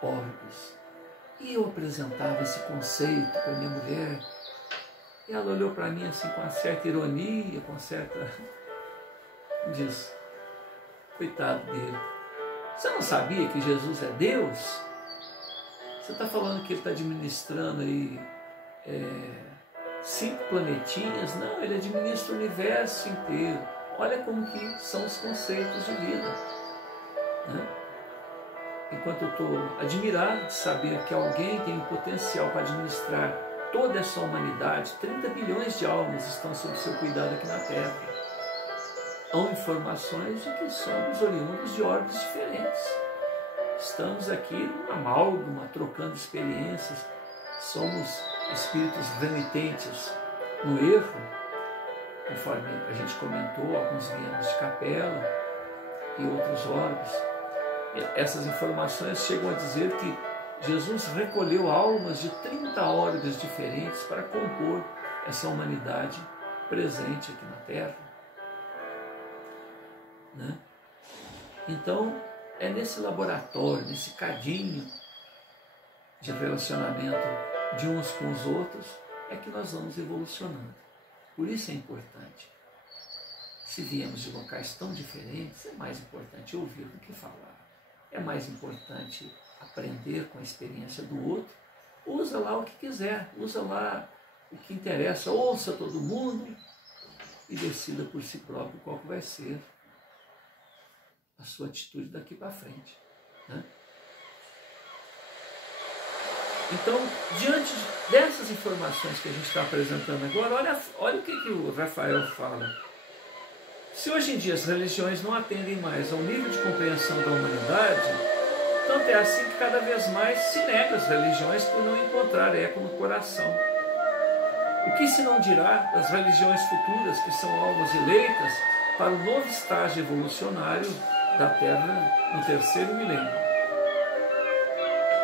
orbes. E eu apresentava esse conceito para minha mulher, e ela olhou para mim assim com uma certa ironia, com certa... diz: coitado dele, você não sabia que Jesus é Deus? Você está falando que Ele está administrando aí 5 planetinhas? Não, Ele administra o universo inteiro. Olha como que são os conceitos de vida, né? Enquanto eu estou admirado de saber que alguém tem o potencial para administrar toda essa humanidade, 30 bilhões de almas estão sob seu cuidado aqui na Terra. Há informações de que somos oriundos de orbes diferentes. Estamos aqui numa amálgama, trocando experiências. Somos espíritos renitentes no erro, conforme a gente comentou, alguns viemos de capela e outros orbes. Essas informações chegam a dizer que Jesus recolheu almas de 30 orbes diferentes para compor essa humanidade presente aqui na Terra, né? Então, é nesse laboratório, nesse cadinho de relacionamento de uns com os outros, é que nós vamos evolucionando. Por isso é importante. Se viemos de locais tão diferentes, é mais importante ouvir do que falar. É mais importante aprender com a experiência do outro. Usa lá o que quiser, usa lá o que interessa, ouça todo mundo e decida por si próprio qual que vai ser a sua atitude daqui para frente, né? Então, diante dessas informações que a gente está apresentando agora, olha o que o Rafael fala. Se hoje em dia as religiões não atendem mais ao nível de compreensão da humanidade, tanto é assim que cada vez mais se nega as religiões por não encontrar eco no coração. O que se não dirá das religiões futuras, que são almas eleitas para o novo estágio evolucionário da Terra no 3º milênio?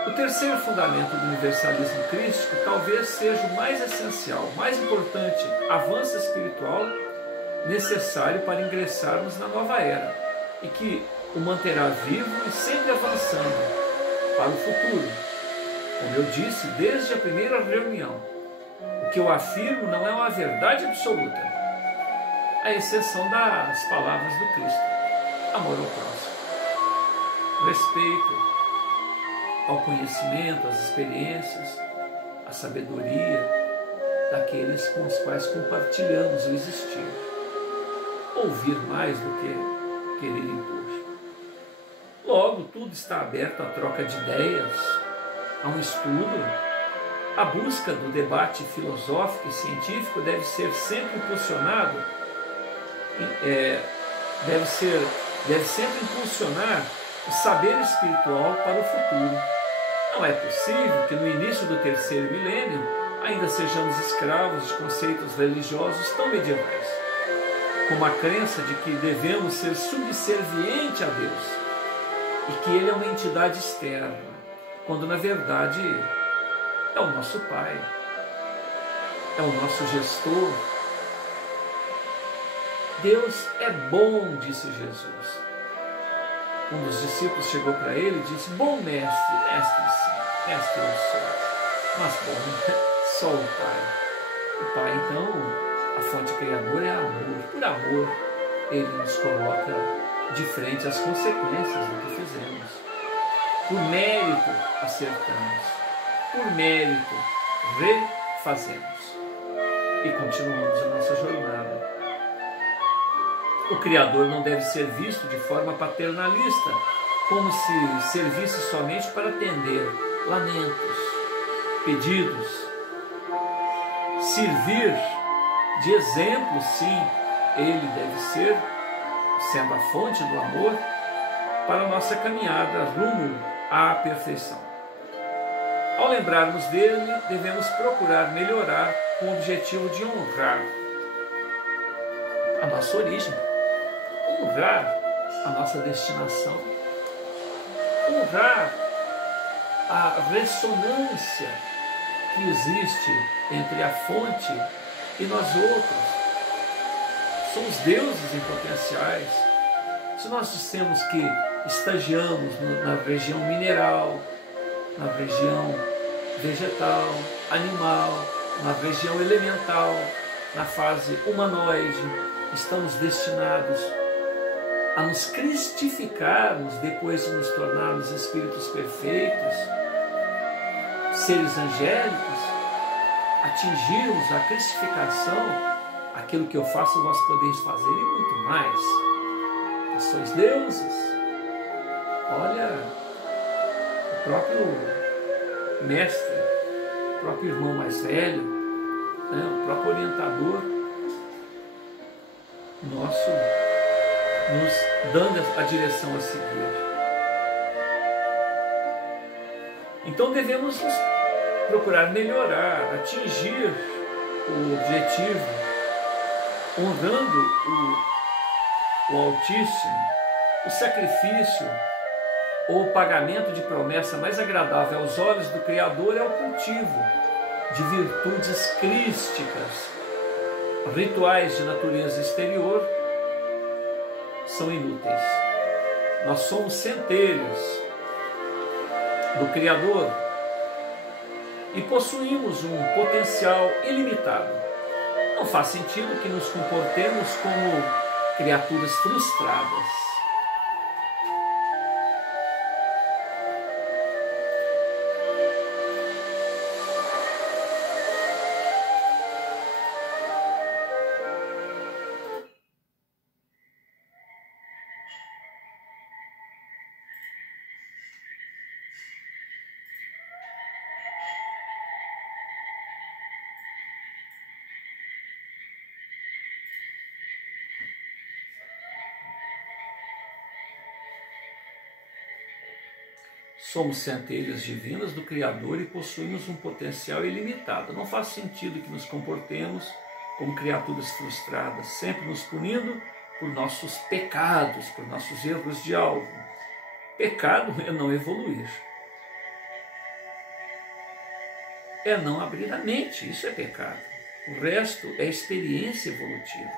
O terceiro fundamento do universalismo crístico talvez seja o mais essencial, o mais importante avanço espiritual necessário para ingressarmos na nova era, e que o manterá vivo e sempre avançando para o futuro. Como eu disse desde a primeira reunião, o que eu afirmo não é uma verdade absoluta, à exceção das palavras do Cristo: amor ao próximo, respeito ao conhecimento, às experiências, à sabedoria daqueles com os quais compartilhamos o existir. Ouvir mais do que querer impor. Logo, tudo está aberto à troca de ideias, a um estudo. A busca do debate filosófico e científico deve ser sempre impulsionado, deve sempre impulsionar o saber espiritual para o futuro. Não é possível que no início do 3º milênio ainda sejamos escravos de conceitos religiosos tão medievais, como a crença de que devemos ser subservientes a Deus e que Ele é uma entidade externa, quando na verdade é o nosso Pai, é o nosso gestor. Deus é bom, disse Jesus. Um dos discípulos chegou para ele e disse: bom mestre, mestre eu sou, mas bom, só o Pai. O Pai, então, a fonte criadora é amor. Por amor, Ele nos coloca de frente às consequências do que fizemos. Por mérito acertamos, por mérito refazemos e continuamos a nossa jornada. O Criador não deve ser visto de forma paternalista, como se servisse somente para atender lamentos, pedidos. Servir de exemplo, sim, ele deve ser, sendo a fonte do amor, para a nossa caminhada rumo à perfeição. Ao lembrarmos dele, devemos procurar melhorar com o objetivo de honrar a nossa origem, honrar a nossa destinação, honrar a ressonância que existe entre a fonte e nós outros. Somos deuses em potenciais. Se nós dissemos que estagiamos na região mineral, na região vegetal, animal, na região elemental, na fase humanoide, estamos destinados a nos cristificarmos depois de nos tornarmos espíritos perfeitos, seres angélicos, atingirmos a cristificação, aquilo que eu faço vós podeis fazer e muito mais. Vós sois deuses. Olha, o próprio mestre, o próprio irmão mais velho, né, o próprio orientador nosso, nos dando a direção a seguir. Então devemos procurar melhorar, atingir o objetivo, honrando o Altíssimo. O sacrifício ou o pagamento de promessa mais agradável aos olhos do Criador é o cultivo de virtudes crísticas. Rituais de natureza exterior são inúteis. Nós somos centelhas do Criador e possuímos um potencial ilimitado. Não faz sentido que nos comportemos como criaturas frustradas. Somos centelhas divinas do Criador e possuímos um potencial ilimitado. Não faz sentido que nos comportemos como criaturas frustradas, sempre nos punindo por nossos pecados, por nossos erros de alvo. Pecado é não evoluir. É não abrir a mente, isso é pecado. O resto é experiência evolutiva.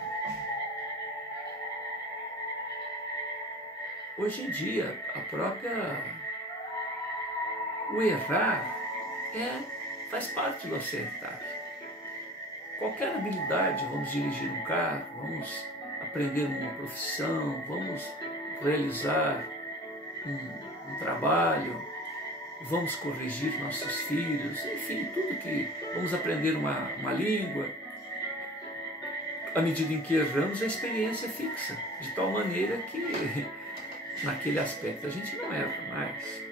Hoje em dia, o errar faz parte do acertar. Qualquer habilidade, vamos dirigir um carro, vamos aprender uma profissão, vamos realizar um trabalho, vamos corrigir nossos filhos, enfim, tudo que vamos aprender uma língua. À medida em que erramos, a experiência fixa, de tal maneira que naquele aspecto a gente não erra mais.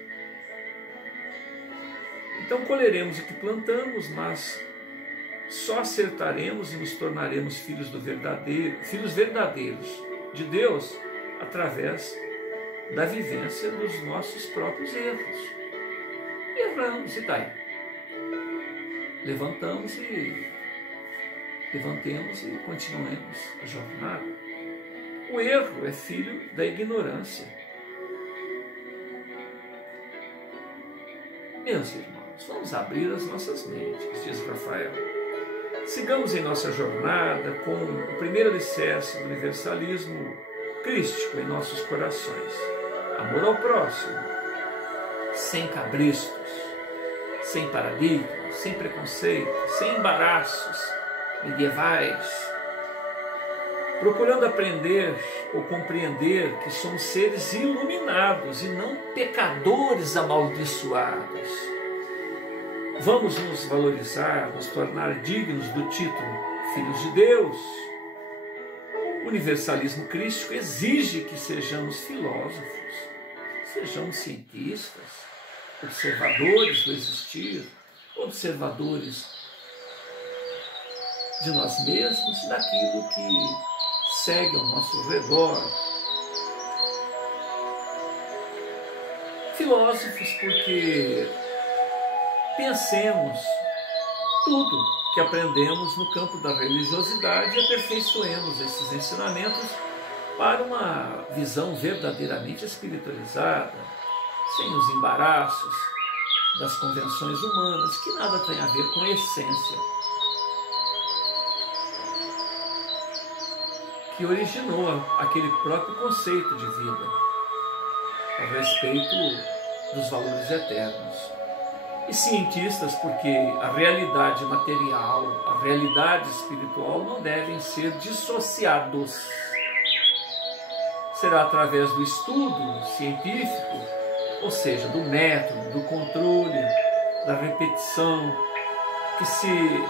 Então colheremos o que plantamos, mas só acertaremos e nos tornaremos filhos verdadeiros de Deus através da vivência dos nossos próprios erros. E erramos, e daí? Levantemos e continuemos a jornada. O erro é filho da ignorância. Meus irmãos, vamos abrir as nossas mentes, diz Rafael. Sigamos em nossa jornada com o primeiro alicerce do universalismo crístico em nossos corações. Amor ao próximo, sem cabrestos, sem paradigmas, sem preconceitos, sem embaraços medievais. procurando aprender ou compreender que somos seres iluminados e não pecadores amaldiçoados. Vamos nos valorizar, nos tornar dignos do título Filhos de Deus. O universalismo crístico exige que sejamos filósofos, sejamos cientistas, observadores do existir, observadores de nós mesmos e daquilo que segue ao nosso redor. Filósofos porque pensemos tudo que aprendemos no campo da religiosidade e aperfeiçoemos esses ensinamentos para uma visão verdadeiramente espiritualizada, sem os embaraços das convenções humanas, que nada tem a ver com a essência que originou aquele próprio conceito de vida, a respeito dos valores eternos. E cientistas, porque a realidade material, a realidade espiritual não devem ser dissociados. Será através do estudo científico, ou seja, do método, do controle, da repetição, que se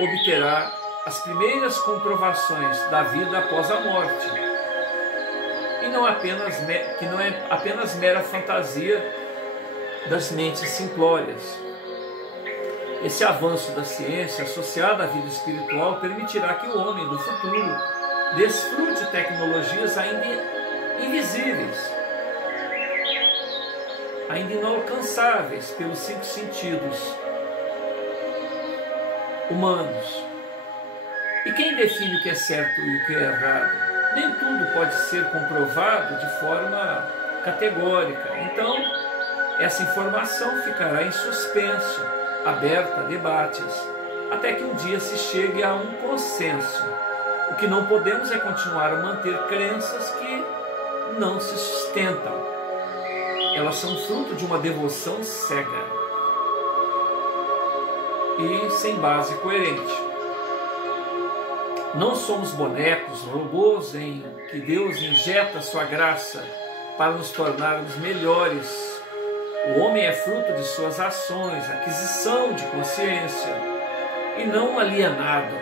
obterá as primeiras comprovações da vida após a morte. E que não é apenas mera fantasia das mentes simplórias. Esse avanço da ciência associado à vida espiritual permitirá que o homem do futuro desfrute tecnologias ainda invisíveis, ainda inalcançáveis pelos 5 sentidos humanos. E quem define o que é certo e o que é errado? Nem tudo pode ser comprovado de forma categórica. Então, essa informação ficará em suspenso, aberta a debates, até que um dia se chegue a um consenso. O que não podemos é continuar a manter crenças que não se sustentam. Elas são fruto de uma devoção cega e sem base coerente. Não somos bonecos, robôs em que Deus injeta sua graça para nos tornarmos melhores. O homem é fruto de suas ações, aquisição de consciência, e não alienado,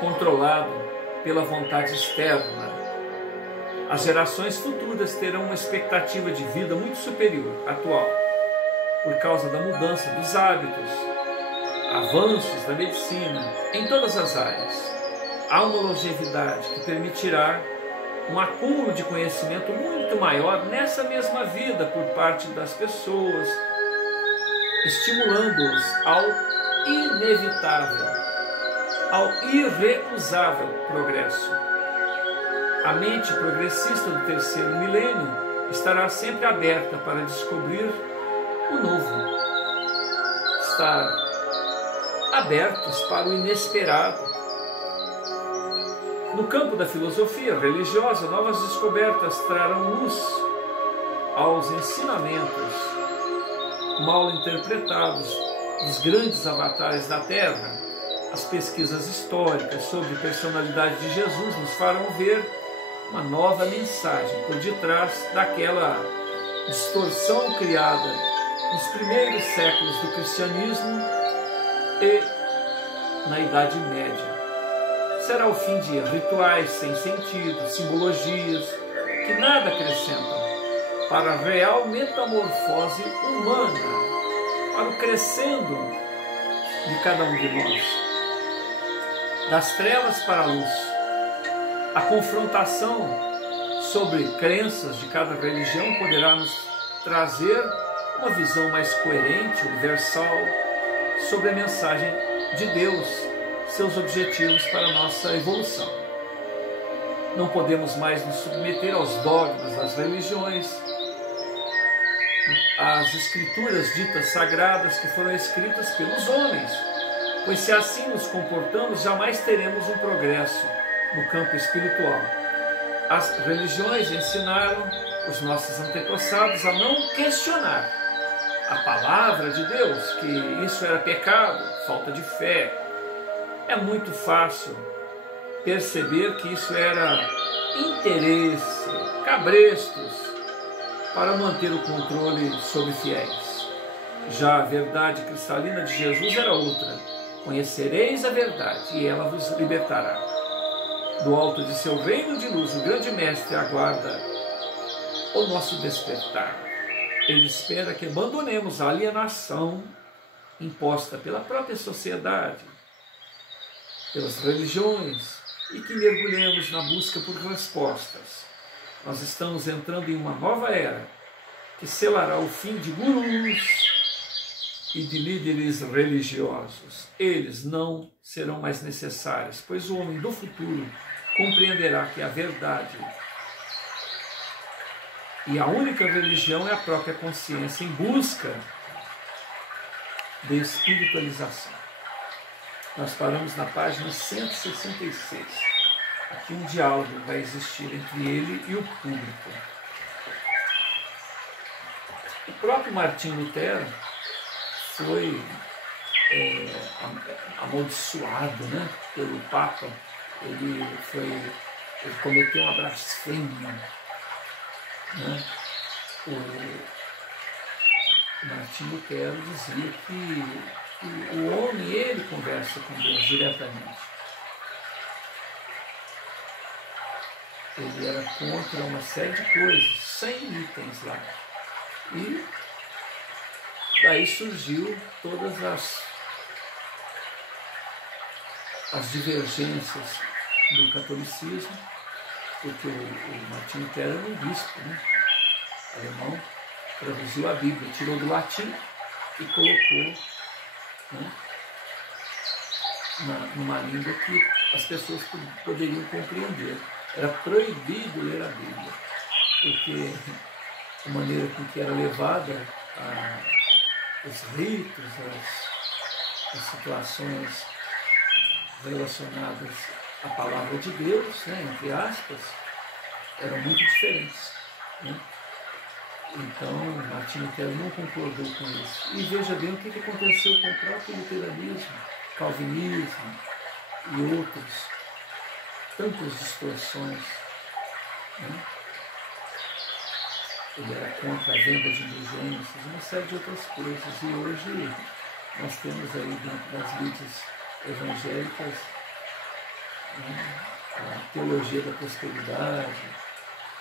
controlado pela vontade externa. As gerações futuras terão uma expectativa de vida muito superior à atual, por causa da mudança dos hábitos, avanços da medicina em todas as áreas. Há uma longevidade que permitirá um acúmulo de conhecimento muito maior nessa mesma vida por parte das pessoas, estimulando-os ao inevitável, ao irrecusável progresso. A mente progressista do terceiro milênio estará sempre aberta para descobrir o novo, estar abertos para o inesperado. No campo da filosofia religiosa, novas descobertas trarão luz aos ensinamentos mal interpretados dos grandes avatares da Terra. As pesquisas históricas sobre a personalidade de Jesus nos farão ver uma nova mensagem por detrás daquela distorção criada nos primeiros séculos do cristianismo e na Idade Média. Será o fim de rituais sem sentido, simbologias que nada acrescentam para a real metamorfose humana, para o crescendo de cada um de nós, das trevas para a luz. A confrontação sobre crenças de cada religião poderá nos trazer uma visão mais coerente, universal, sobre a mensagem de Deus, seus objetivos para a nossa evolução. Não podemos mais nos submeter aos dogmas das religiões, às escrituras ditas sagradas que foram escritas pelos homens, pois se assim nos comportamos, jamais teremos um progresso no campo espiritual. As religiões ensinaram os nossos antepassados a não questionar a palavra de Deus, que isso era pecado, falta de fé. É muito fácil perceber que isso era interesse, cabrestos, para manter o controle sobre fiéis. Já a verdade cristalina de Jesus era outra. Conhecereis a verdade e ela vos libertará. Do alto de seu reino de luz, o grande mestre aguarda o nosso despertar. Ele espera que abandonemos a alienação imposta pela própria sociedade, pelas religiões, e que mergulhemos na busca por respostas. Nós estamos entrando em uma nova era que selará o fim de gurus e de líderes religiosos. Eles não serão mais necessários, pois o homem do futuro compreenderá que a verdade e a única religião é a própria consciência em busca de espiritualização. Nós paramos na página 166. Aqui um diálogo vai existir entre ele e o público. O próprio Martim Lutero foi amaldiçoado, né, pelo Papa. Ele cometeu uma blasfêmia. Né? O Martim Lutero dizia que o homem, ele conversa com Deus diretamente. Ele era contra uma série de coisas, 100 itens lá. E daí surgiu todas as divergências do catolicismo, porque o Martim Lutero era um bispo, né, alemão, traduziu a Bíblia, tirou do latim e colocou, né, numa língua que as pessoas poderiam compreender. Era proibido ler a Bíblia, porque a maneira com que era levada os ritos, as situações relacionadas à palavra de Deus, né, entre aspas, eram muito diferentes. Né? Então, Martim Lutero não concordou com isso. E veja bem o que aconteceu com o próprio luteranismo, calvinismo e outros, tantas distorções. Né? Ele era contra a venda de indulgências, uma série de outras coisas. E hoje nós temos aí dentro das mídias evangélicas, né, a teologia da prosperidade.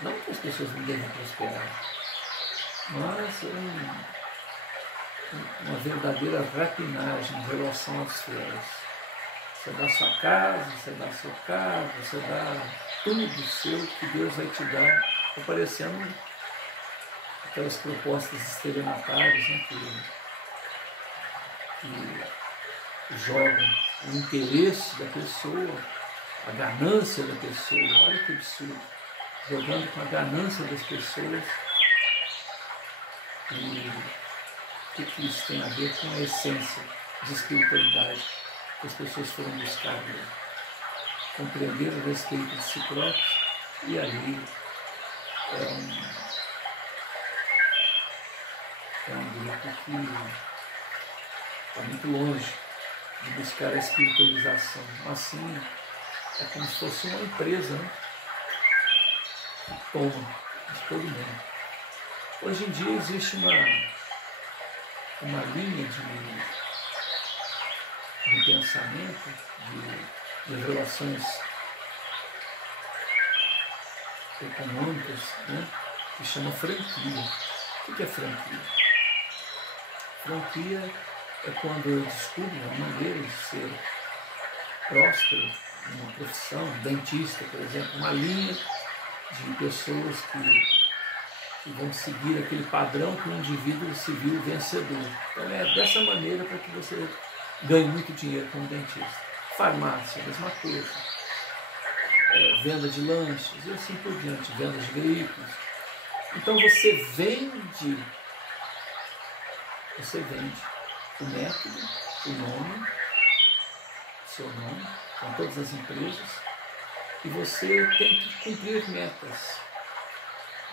Não que as pessoas não devem prosperar, mas uma verdadeira rapinagem em relação aos fiéis. Você dá sua casa, você dá seu carro, você dá tudo seu que Deus vai te dar, aparecendo aquelas propostas estelionatárias, né, que jogam o interesse da pessoa, a ganância da pessoa. Olha que absurdo. Jogando com a ganância das pessoas. E o que isso tem a ver com a essência de espiritualidade que as pessoas foram buscar, né? Compreender a respeito de si próprios, e ali é um grupo que está muito longe de buscar a espiritualização. Assim, é como se fosse uma empresa, né, que toma de todo mundo. Hoje em dia existe uma linha de pensamento, de relações econômicas, né, que chama franquia. O que é franquia? Franquia é quando eu descubro uma maneira de ser próspero, uma profissão, dentista, por exemplo, uma linha de pessoas que vão seguir aquele padrão que o indivíduo se viu vencedor. Então é dessa maneira para que você ganhe muito dinheiro como dentista. Farmácia, a mesma coisa. Venda de lanches e assim por diante, venda de veículos. Então você vende o método, o nome, seu nome, com todas as empresas, e você tem que cumprir metas.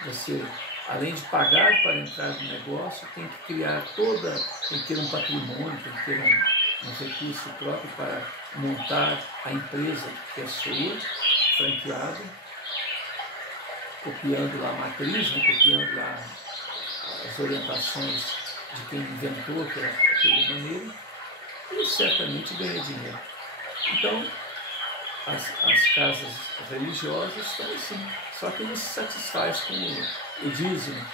Você, além de pagar para entrar no negócio, tem que criar tem que ter um patrimônio, tem que ter um recurso próprio para montar a empresa que é sua, franqueada, copiando lá a matriz, né, copiando lá as orientações de quem inventou aquele maneiro, e certamente ganha dinheiro. Então, as casas religiosas estão assim, só que não se satisfaz com o dízimo,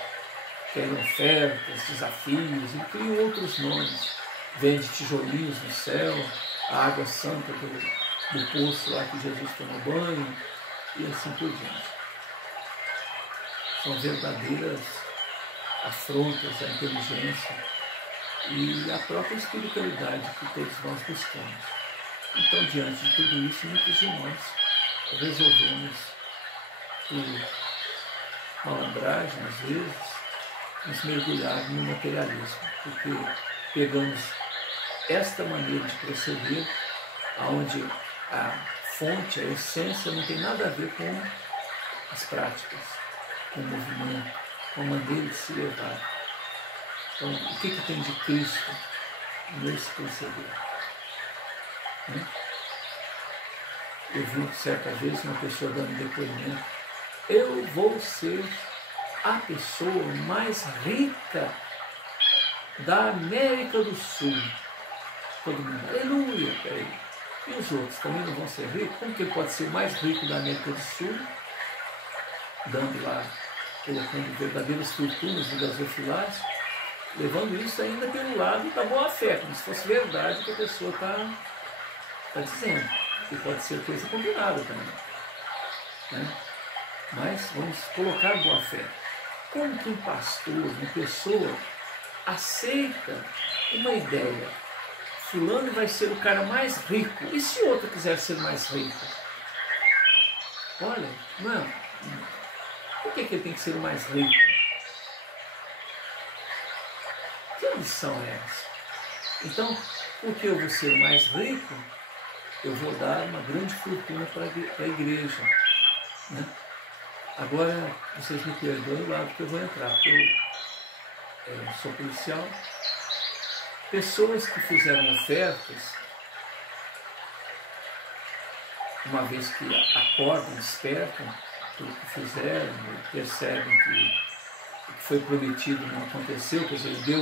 querem ofertas, desafios, e criam outros nomes, vende tijolinhos no céu, a água santa do poço lá que Jesus tomou banho, e assim por diante. São verdadeiras afrontas à inteligência e à própria espiritualidade que todos nós buscamos. Então, diante de tudo isso, muitos de nós resolvemos, por malandragem, às vezes, nos mergulhar no materialismo, porque pegamos esta maneira de proceder, onde a fonte, a essência, não tem nada a ver com as práticas, com o movimento, com a maneira de se levar. Então, o que tem de Cristo nesse proceder? Eu vi certa vez uma pessoa dando depoimento: eu vou ser a pessoa mais rica da América do Sul. Todo mundo, aleluia, peraí. E os outros também não vão ser ricos? Como que ele pode ser mais rico da América do Sul? Dando lá, colocando verdadeiras fortunas no gasofilácio, levando isso ainda pelo lado da boa-fé, como se fosse verdade o que a pessoa está dizendo, que pode ser coisa combinada também. Né? Mas vamos colocar boa-fé. Como que um pastor, uma pessoa, aceita uma ideia? Fulano vai ser o cara mais rico. E se outro quiser ser mais rico? Olha, não. Por que ele tem que ser o mais rico? Que lição é essa? Então, porque eu vou ser o mais rico, eu vou dar uma grande fortuna para a igreja. Né? Agora, vocês me perdoem o lado que eu vou entrar, porque eu sou policial. Pessoas que fizeram ofertas, uma vez que acordam, despertam tudo que fizeram, percebem que o que foi prometido não aconteceu, quer dizer, deu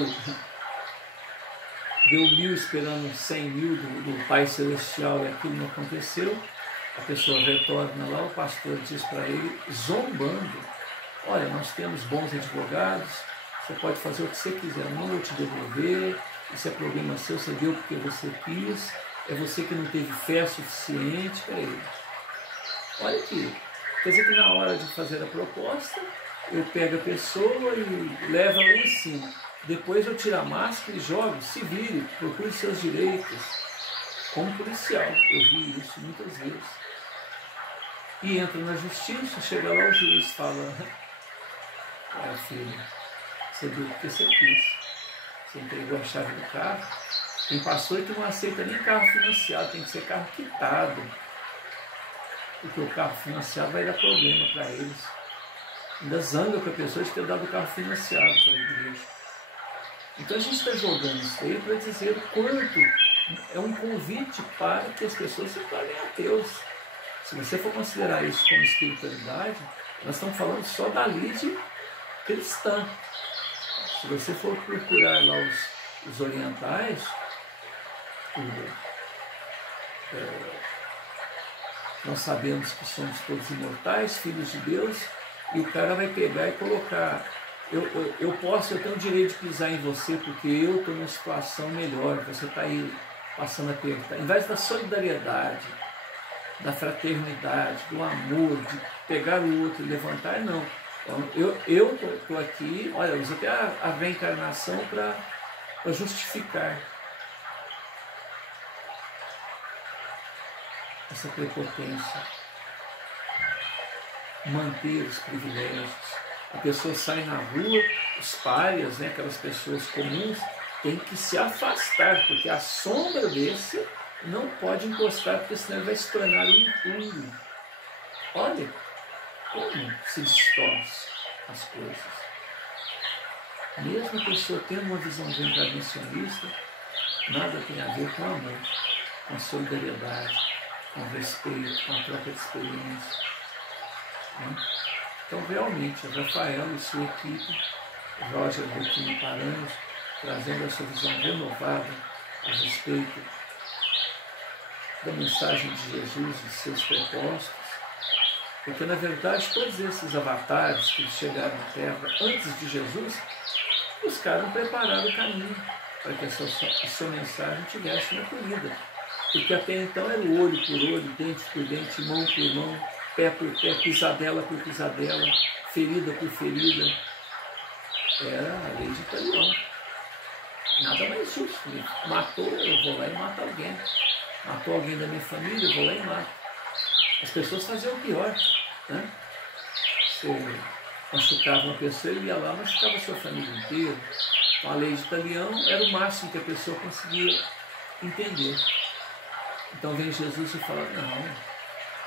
1.000 esperando 100.000 do Pai Celestial e aquilo não aconteceu, a pessoa retorna lá, o pastor diz para ele, zombando: olha, nós temos bons advogados, você pode fazer o que você quiser, não vou te devolver, isso é problema seu, você deu porque você quis, é você que não teve fé suficiente. Peraí, olha aqui, quer dizer que na hora de fazer a proposta, eu pego a pessoa e levo lá em cima, depois eu tiro a máscara e jogo, se vire, procure seus direitos. Como policial, eu vi isso muitas vezes. E entra na justiça, chega lá o juiz e fala: olha, filho, você deu porque você quis. Você entregou a chave do carro. Tem pastor que não aceita nem carro financiado, tem que ser carro quitado. Porque o carro financiado vai dar problema para eles. Ainda zanga com a pessoa de ter dado o carro financiado para a igreja. Então a gente está jogando isso aí para dizer o quanto é um convite para que as pessoas se tornem ateus. Se você for considerar isso como espiritualidade, nós estamos falando só da lide cristã. Se você for procurar lá os orientais, nós sabemos que somos todos imortais, filhos de Deus, e o cara vai pegar e colocar: eu tenho o direito de pisar em você porque eu estou numa situação melhor, você está aí passando a apertar. Em vez da solidariedade, da fraternidade, do amor, de pegar o outro e levantar, não. Eu estou aqui, olha, uso até a reencarnação para justificar essa prepotência, manter os privilégios. A pessoa sai na rua, os párias, né, aquelas pessoas comuns, tem que se afastar, porque a sombra desse não pode encostar, porque senão ele vai se tornar impuro. Olha como se distorce as coisas. Mesmo a pessoa tendo uma visão reencarnacionista, nada tem a ver com amor. com solidariedade, com respeito, com a troca de experiência. Né? Então, realmente, Rafael e sua equipe, Roger Bottini Paranhos, trazendo essa visão renovada a respeito da mensagem de Jesus e de seus propósitos, porque, na verdade, todos esses avatares que chegaram à Terra antes de Jesus buscaram preparar o caminho para que a sua mensagem tivesse uma acolhida. Porque até então era o olho por olho, dente por dente, mão por mão, pé por pé, pisadela por pisadela, ferida por ferida. Era a lei de Italião. Nada mais justo. Matou, eu vou lá e mato alguém. Matou alguém da minha família, eu vou lá e mato. As pessoas faziam o pior. Né? Você machucava uma pessoa, ele ia lá e machucava a sua família inteira. Então a lei de Italião era o máximo que a pessoa conseguia entender. Então vem Jesus e fala, não,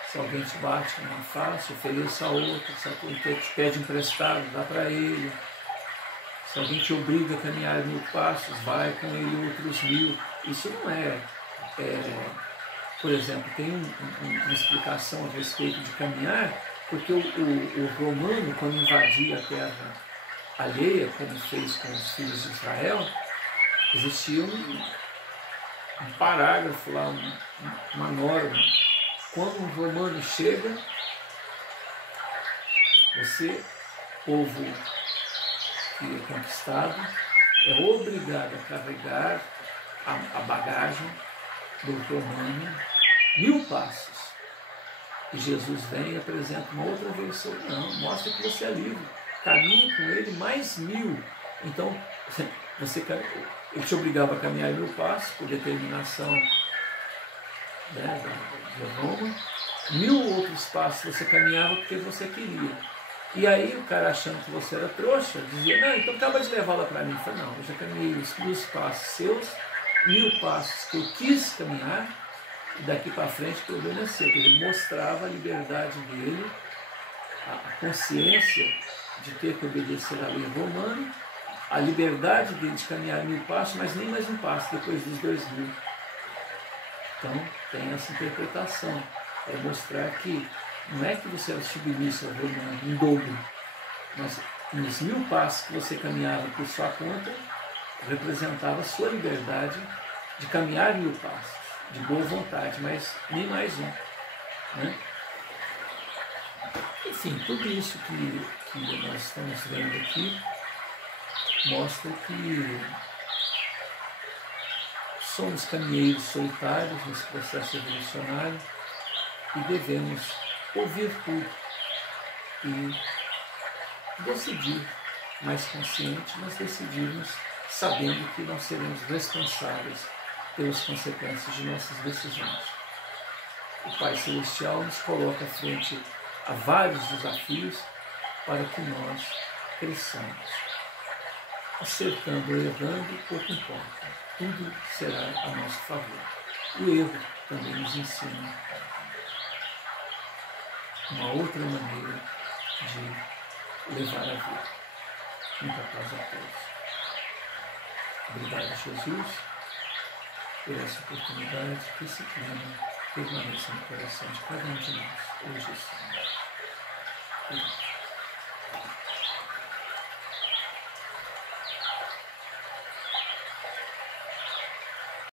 se alguém te bate numa face, ofereça a outra, se alguém te pede emprestado, dá para ele. Se alguém te obriga a caminhar 1000 passos, vai com ele outros 1000. Isso não é por exemplo, tem uma explicação a respeito de caminhar, porque o romano, quando invadia a terra alheia, como fez com os filhos de Israel, existia um parágrafo lá, uma norma. Quando um romano chega, você, povo que é conquistado, é obrigado a carregar a bagagem do romano 1000 passos. E Jesus vem e apresenta uma outra versão. Não, mostra que você é livre. Caminhe com ele mais 1000. Então, ele te obrigava a caminhar 1000 passos por determinação, né, de Roma. 1000 outros passos você caminhava porque você queria. E aí o cara, achando que você era trouxa, dizia, não, então acaba de levá-la para mim. Eu falei, não, eu já caminhei os 1000 passos seus, 1000 passos que eu quis caminhar, e daqui para frente o problema é seu. Ele mostrava a liberdade dele, a consciência de ter que obedecer à lei romana, a liberdade dele de caminhar 1000 passos, mas nem mais um passo depois dos 2000. Então tem essa interpretação, é mostrar que não é que você era submisso ao romano em dobro, mas nos 1000 passos que você caminhava por sua conta, representava a sua liberdade de caminhar 1000 passos, de boa vontade, mas nem mais um. Né? Enfim, tudo isso que nós estamos vendo aqui mostra que somos caminheiros solitários nesse processo evolucionário e devemos ouvir tudo e decidir mais consciente, mas decidirmos sabendo que nós seremos responsáveis pelas consequências de nossas decisões. O Pai Celestial nos coloca frente a vários desafios para que nós cresçamos. Acertando ou errando, pouco importa. Tudo será a nosso favor. O erro também nos ensina uma outra maneira de levar a vida. Muita paz a todos. Obrigado, Jesus, por essa oportunidade que esse clima permaneça no coração de cada um de nós, hoje e sempre. Obrigado.